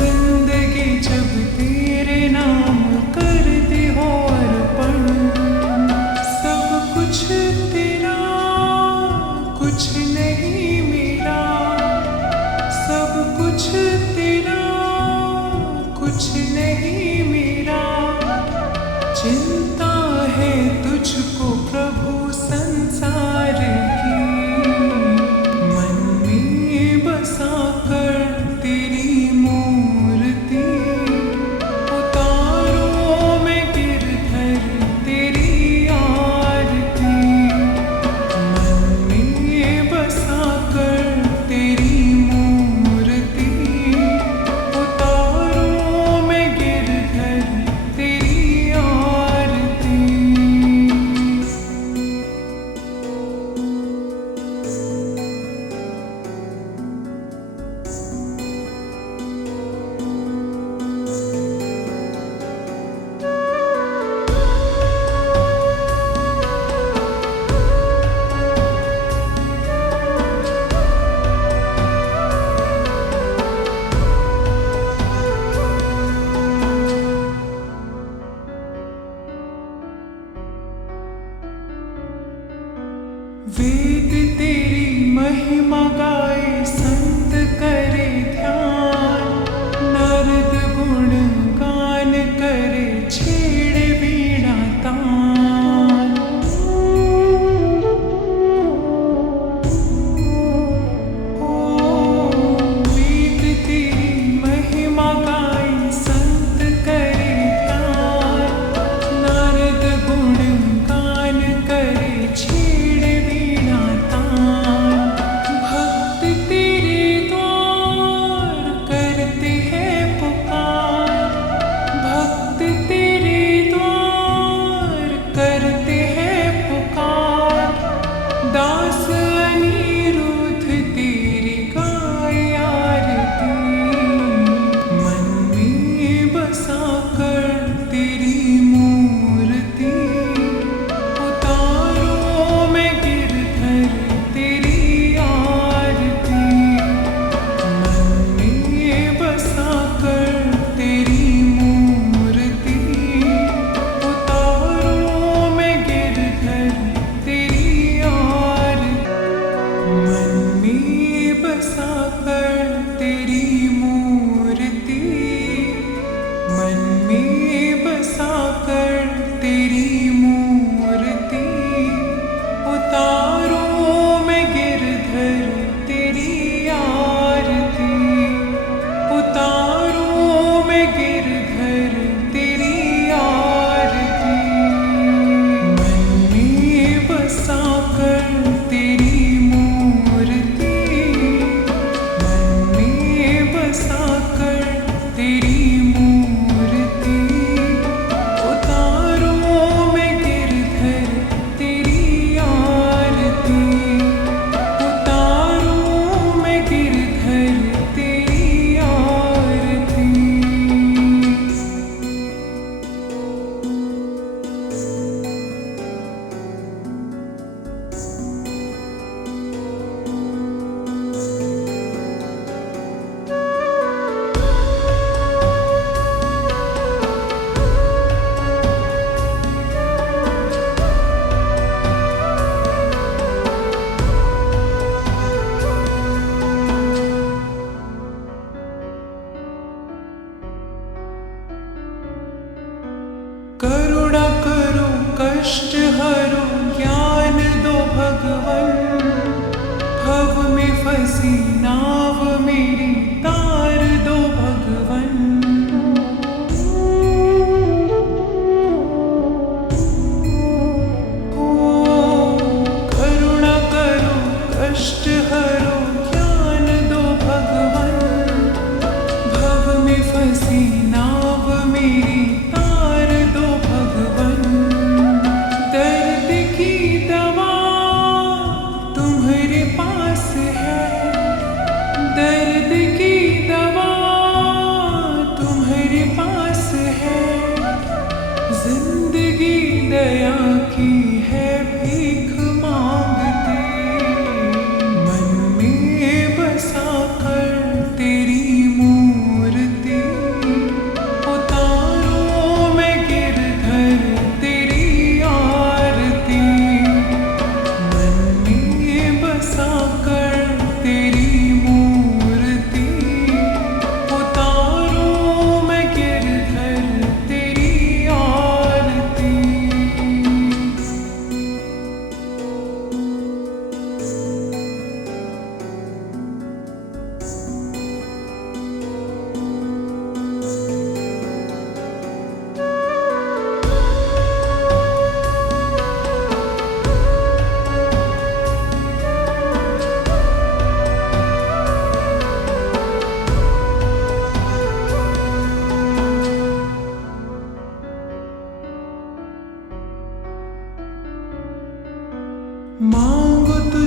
जिंदगी जब तेरे नाम कर दी कुछ नहीं मेरा। चिंता है तुझको प्रभु संसार की, मन में बसा कर तेरी मूर्ति उतारो मैं गिरधर तेरी आरती। मन में बसा कर तेरी मूर्ति उतारो मैं गिरधर तेरी आरती। वेद तेरी महिमा गाए संत करे ध्यान, नारद गुण गान करे छेड़े वीणा तान। ओ वेद तेरी महिमा गाए संत करे ध्यान, नारद गुण गान करे छेड़े वीणा तान। भक्त तेरे द्वार करते हैं पुकार, भक्त तेरे द्वार करते हैं पुकार। दास अनिरुद्ध तेरी गाए आरती, मन में बसा कर तेरी मूर्ति उतारो मैं गिरधर तेरी आरती। मन में बसा कर तेरी मूर्ति उतारो मैं गिरधर तेरी आरती। मन में बसा कर तेरी मूर्ति, मन में बसा कर तेरी मूर्ति उतारो मैं गिरधर तेरी आरती। उतारो मैं गिरधर तेरी आरती। मन में बसा कर तेरी मूर्ति, मन में बसा कर तेरी मूर्ति उतारो मैं गिरधर तेरी आरती। उतारो मैं गिरधर तेरी आरती। करुणा करो कष्ट हरो ज्ञान दो भगवन, भव में फंसी नाव मेरी तार दो भगवन। ओ करुणा करो कष्ट हरो ज्ञान दो भगवन, भव में फंसी नाव मेरी तार दो भगवन। दर्द की दवा तुम्हारे पास है, दर्द की दवा तुम्हारे पास है। जिंदगी दया की है भीख मांगते, मन में बसा कर तेरी मूर्ति उतारो मैं गिरधर तेरी आरती। मन में बसा कर तेरी मूर्ति उतारो मैं गिरधर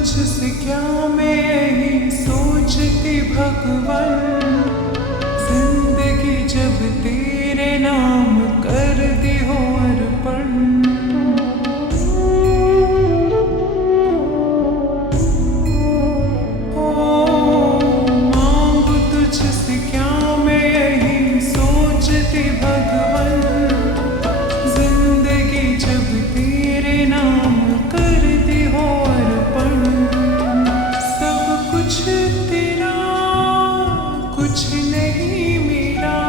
तुझसे क्या मैं यही सोचती भगवन, जिंदगी जब तेरे नाम कर दी हो अर्पण। मांगू तुझसे क्या मैं यही सोचती भगवन, जिंदगी जब तेरे नाम कर दी हो अर्पण। सब कुछ तेरा कुछ नहीं मेरा,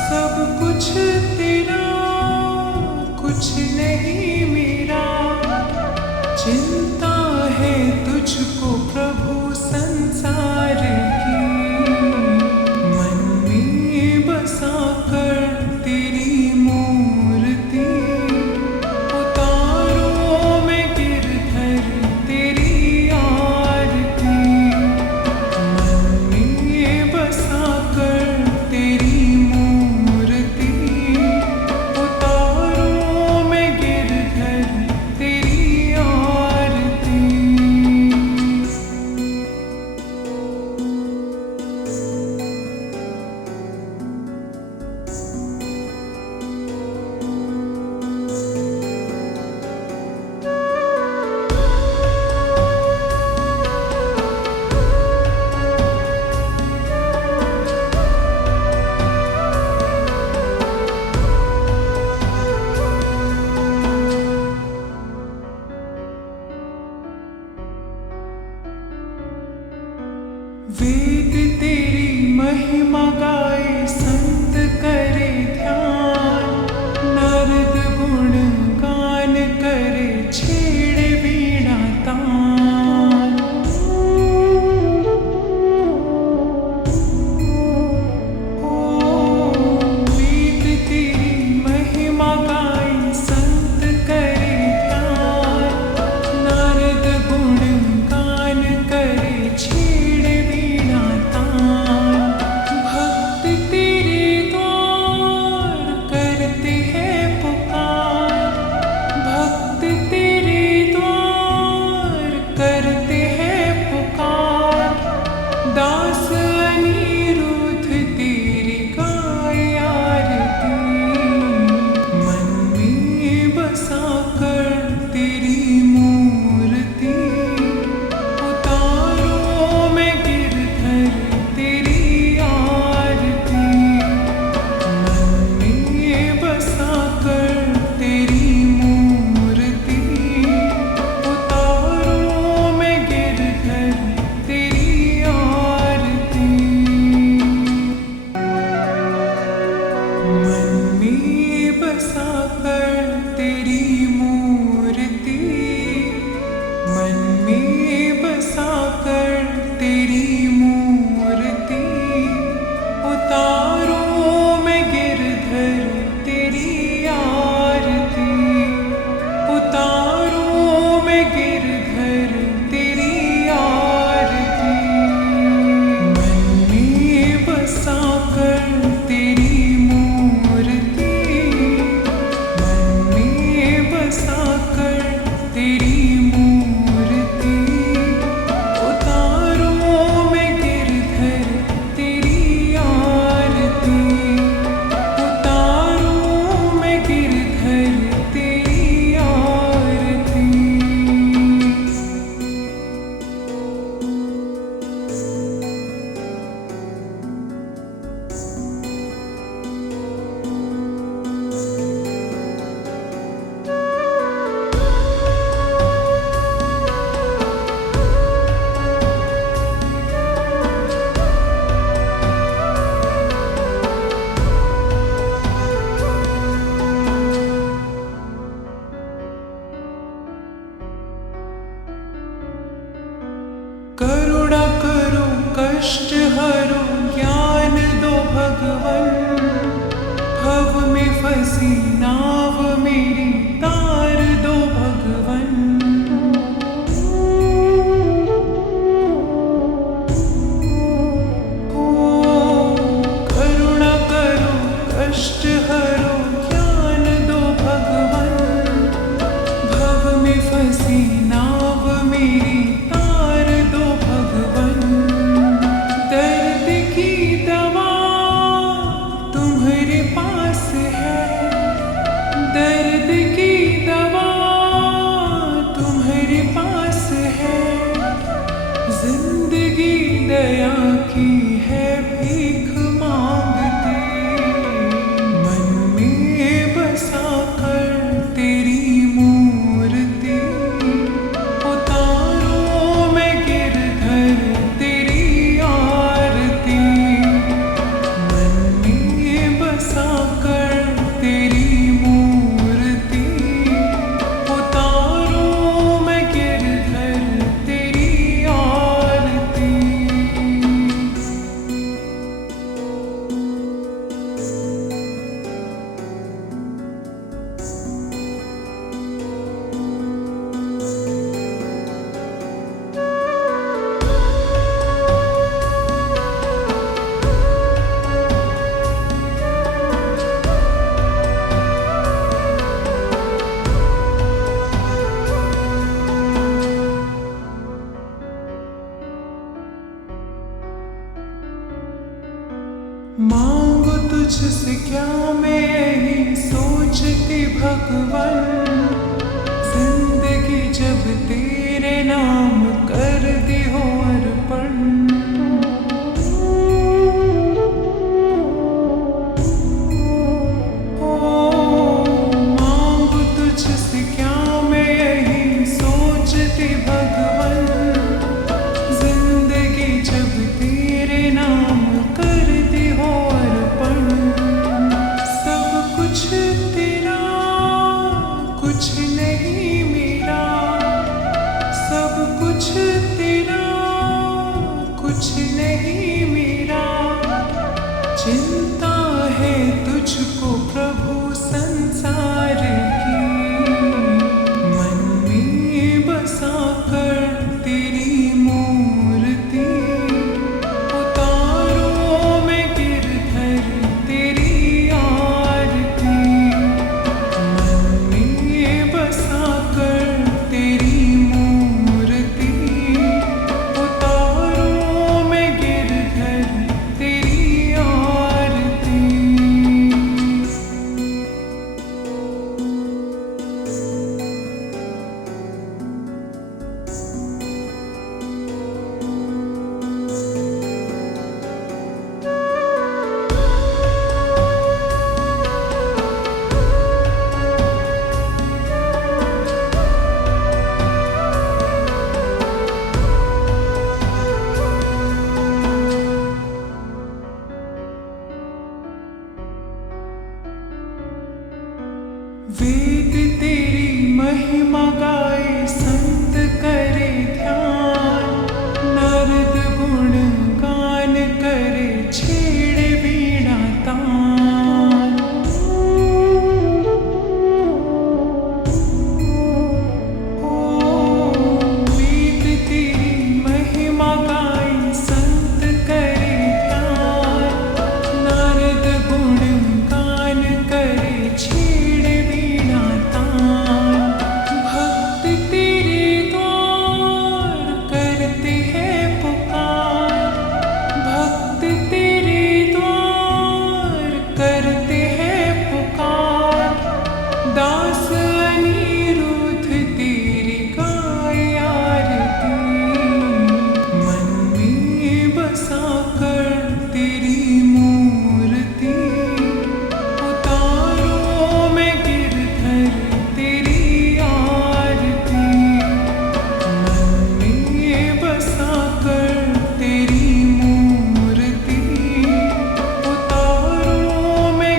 सब कुछ तेरा कुछ नहीं मेरा। चिंता है तुझको प्रभु संसार की, मन में बसा कर तेरी मूर्ति। उतारो मैं गिरधर तेरी आरती, मन में बसा कर तेरी मूर्ति। उतारो मैं गिरधर तेरी आरती। वेद तेरी महिमा गाए संत करे ध्यान, नारद गुण गान करे छेड़े वीणा तान। वेद तेरी महिमा गाए संत करे ध्यान, नारद गुण गान करे छेड़े वीणा तान। भक्त तेरे द्वार करते हैं पुकार, भक्त तेरे द्वार करते हैं पुकार। दास अनिरुद्ध तेरी गाए आरती, मन में बसा कर तेरी मूर्ति। उतारो मैं गिरधर तेरी आरती, मन में बसा कर तेरी मूर्ति। उतारो मैं गिरधर तेरी आरती, मन में बसा कर तेरी मूर्ति। मन में बसा कर तेरी मूर्ति। उतारो मैं गिरधर तेरी आरती, उतारो मैं गिरधर तेरी आरती। मन में बसा कर तेरी मूर्ति, मन में बसा कर तेरी मूर्ति। उतारो मैं गिरधर तेरी आरती, उतारो मैं गिरधर तेरी आरती। करुणा करो कष्ट हरो ज्ञान दो भगवन, भव में फंसी नाव मेरी तार दो भगवन। करुणा करो कष्ट हरो ज्ञान दो भगवन, भव में फंसी नाव मेरी तुम्हारे पास है दर्द की दवा, तुम्हारे पास है जिंदगी दया की है भीख मांगती, मन में बसा कर तेरी मूर्ति उतारूं मैं गिरधर तेरी आरती, मन में बसा कर तेरी मूर्ति उतारूं मैं गिरधर तेरी आरती। मांगो तुझसे क्या मैं यही सोचती भगवान, जिंदगी जब तेरे नाम कर दी हो अर्पण, मांगो तुझसे क्या मैं यही सोचती भगवान, जिंदगी जब तेरे नाम कर दी हो अर्पण, सब कुछ तेरा कुछ नहीं मेरा, सब कुछ तेरा कुछ नहीं मेरा, चिंता है तुझको प्रभु संसार की, मन में बसा कर तेरी मूर्ति उतारूं मैं गिरधर तेरी आरती, मन में बसा कर तेरी मूर्ति उतारूं मैं गिरधर तेरी आरती। वेद तेरी महिमा गाए संत करे ध्यान, नारद गुण गान करे छेड़े वीणा तान, वेद तेरी महिमा गाए संत करे ध्यान, नारद गुण गान करे छेड़े वीणा तान, भक्त तेरे द्वार करते हैं पुकार, भक्त तेरे द्वार करते हैं पुकार, दास अनिरुद्ध तेरी गाए आरती, मन में बसा कर तेरी मूर्ति उतारूं मैं गिरधर तेरी आरती, मन में बसा कर तेरी मूर्ति उतारूं मैं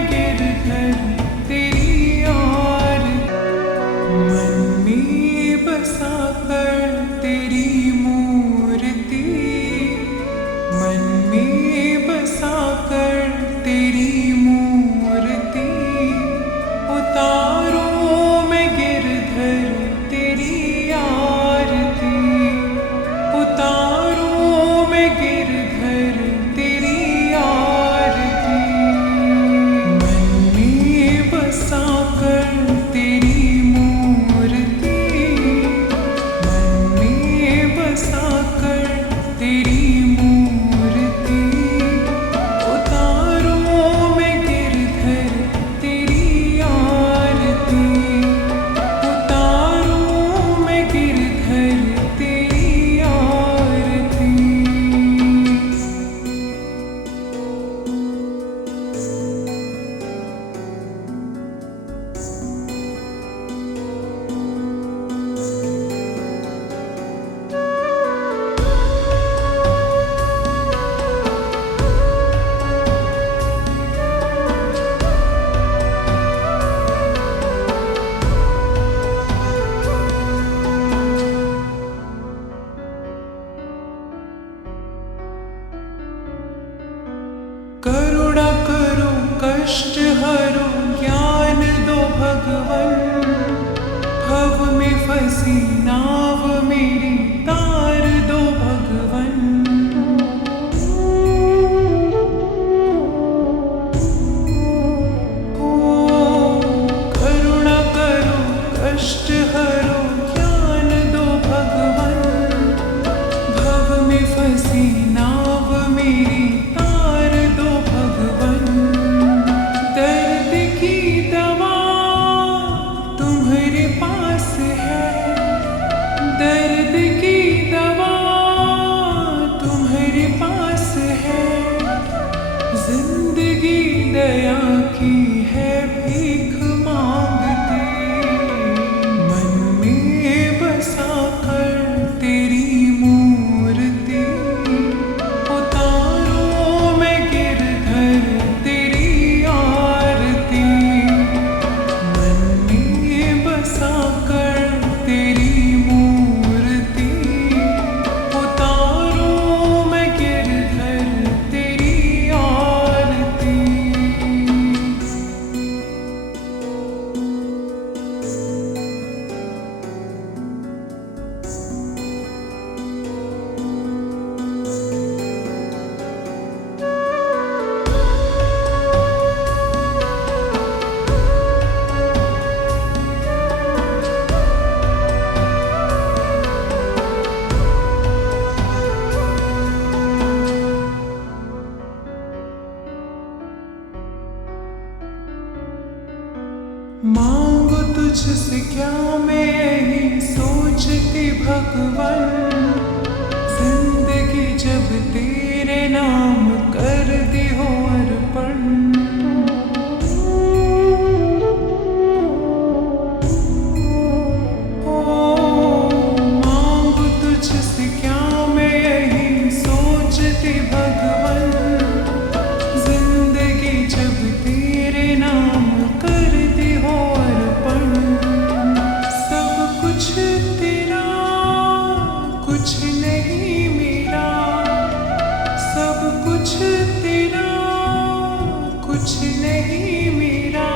मांगो तुझसे क्या मैं यही सोचती भगवन, जिंदगी जब तेरे नाम कर दी हो अर्पण। मांगो तुझसे क्या मैं यही सोचती भगवन, जिंदगी जब तेरे नाम कर दी हो अर्पण। सब कुछ तेरा कुछ नहीं मेरा, सब कुछ तेरा कुछ नहीं मेरा।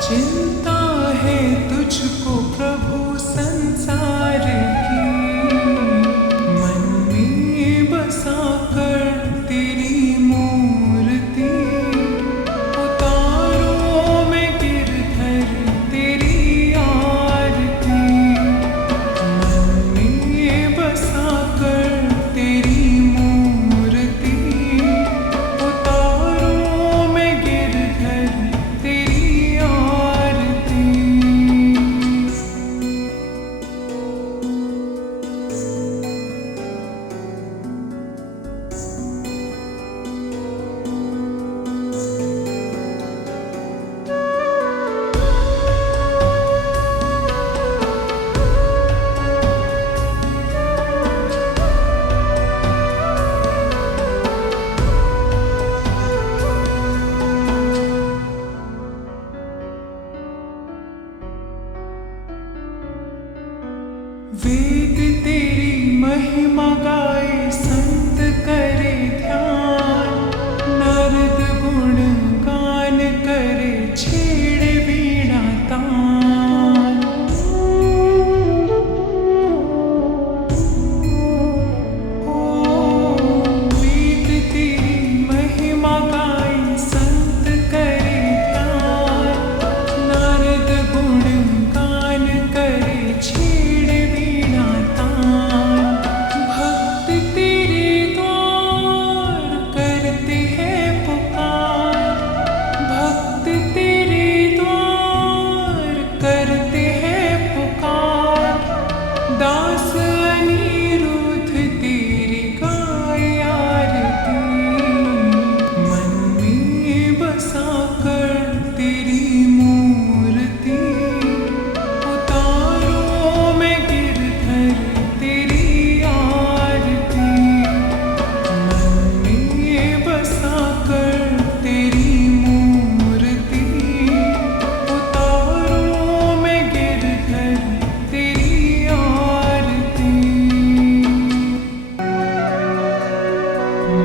चिंता है तुझको प्रभु संसार की, मन में बसा कर तेरी मूर्ति। उतारो मैं गिरधर तेरी आरती, मन में बसा कर तेरी मूर्ति। उतारो मैं गिरधर तेरी आरती। वेद तेरी महिमा गाए संत करे ध्यान, नारद गुण गान करे छेड़े वीणा तान। वेद तेरी महिमा गाए संत करे ध्यान, नारद गुण गान करे छेड़े वीणा तान। भक्त तेरे द्वार करते हैं पुकार, भक्त तेरे द्वार करते हैं पुकार। दास अनिरुद्ध तेरी गाए आरती, मन में बसा कर तेरी मूर्ति। उतारो मैं गिरधर तेरी आरती, मन में बसा कर तेरी मूर्ति। उतारो मैं गिरधर तेरी आरती,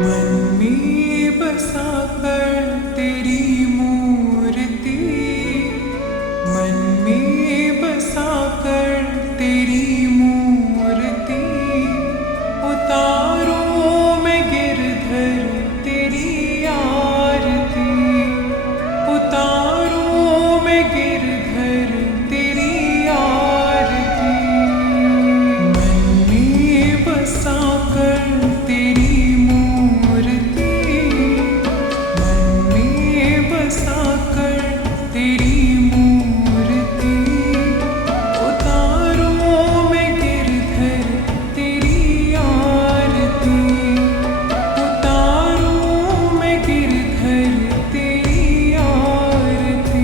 मन में बसा कर तेरी मूर्ति। मन में बसा कर तेरी मूर्ति। उतारो मैं गिरधर तेरी आरती, उतारो मैं गिरधर तेरी आरती। मन में बसा कर तेरी मूर्ति, मन में बसा कर तेरी मूर्ति। उतारो मैं गिरधर तेरी आरती, उतारो मैं गिरधर तेरी आरती।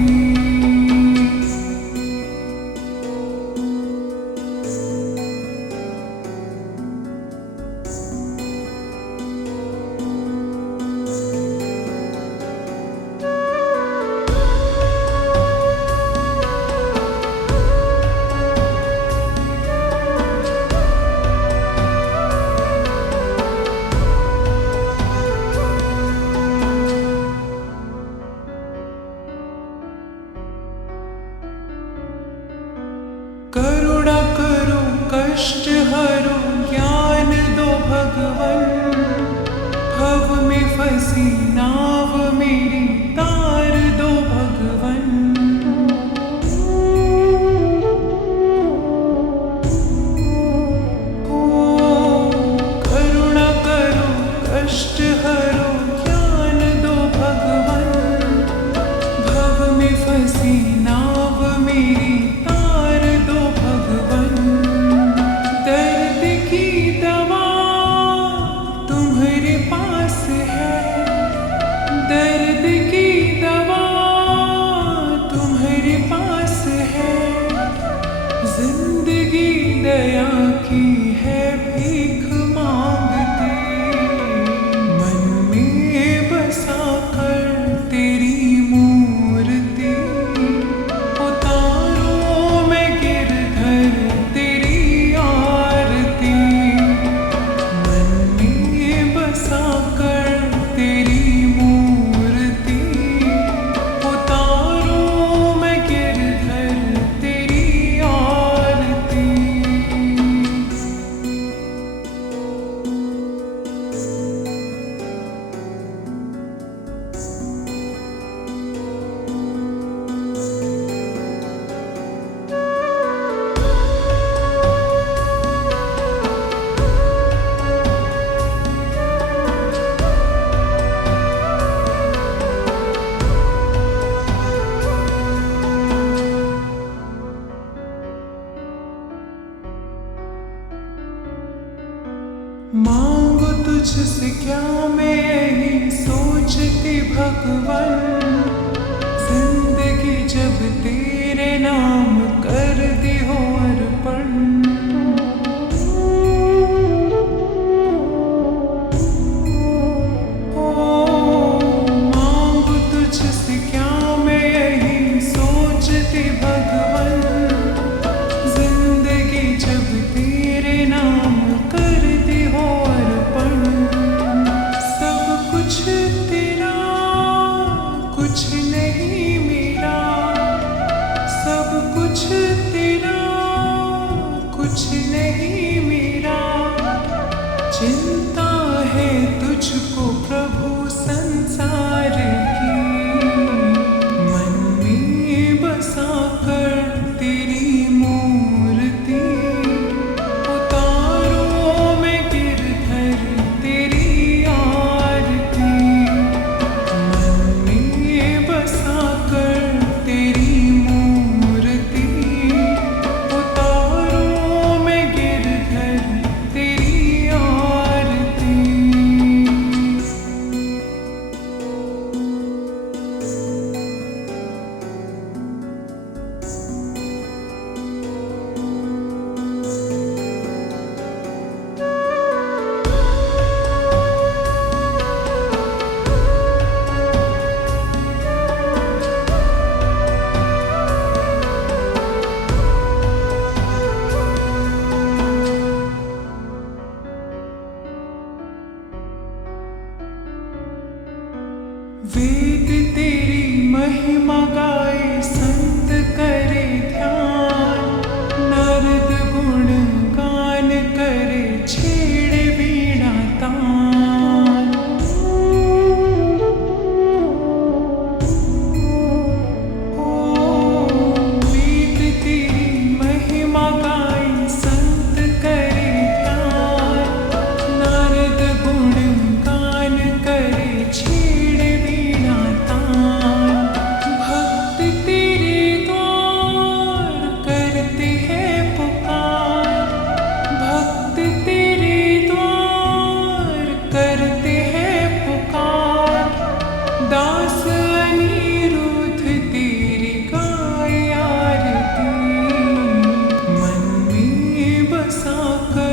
करुणा करो कष्ट हरो ज्ञान दो भगवन, भव में फंसी नाव मेरी तार दो भगवन। करुणा करो कष्ट हरो ज्ञान दो भगवन, भव में फंसी क्या मैं यही सोचती भगवन, जिंदगी जब तेरे नाम कर दी हो अर्पण। मांगू तुझसे क्या मैं यही सोचती भगवन, जिंदगी जब तेरे नाम कर दी हो अर्पण। सब कुछ तेरा, कुछ नहीं मेरा, सब कुछ तेरा, कुछ नहीं मेरा। चिंता है तुझको प्रभु संसार की, मन में बसा कर तेरी मूर्ति। उतारूं मैं गिरधर तेरी आरती, मन में बसा कर तेरी मूर्ति। उतारूं मैं गिरधर तेरी आरती। वेद तेरी महिमा गाए संत करे ध्यान, नारद गुण गान करे छेड़े वीणा तान। वेद तेरी महिमा गाए संत करे ध्यान, नारद गुण गान करे छेड़े वीणा तान। भक्त तेरे द्वार करते हैं पुकार, भक्त तेरे द्वार करते हैं पुकार। दास अनिरुद्ध तेरी गाए आरती, मन में बसा कर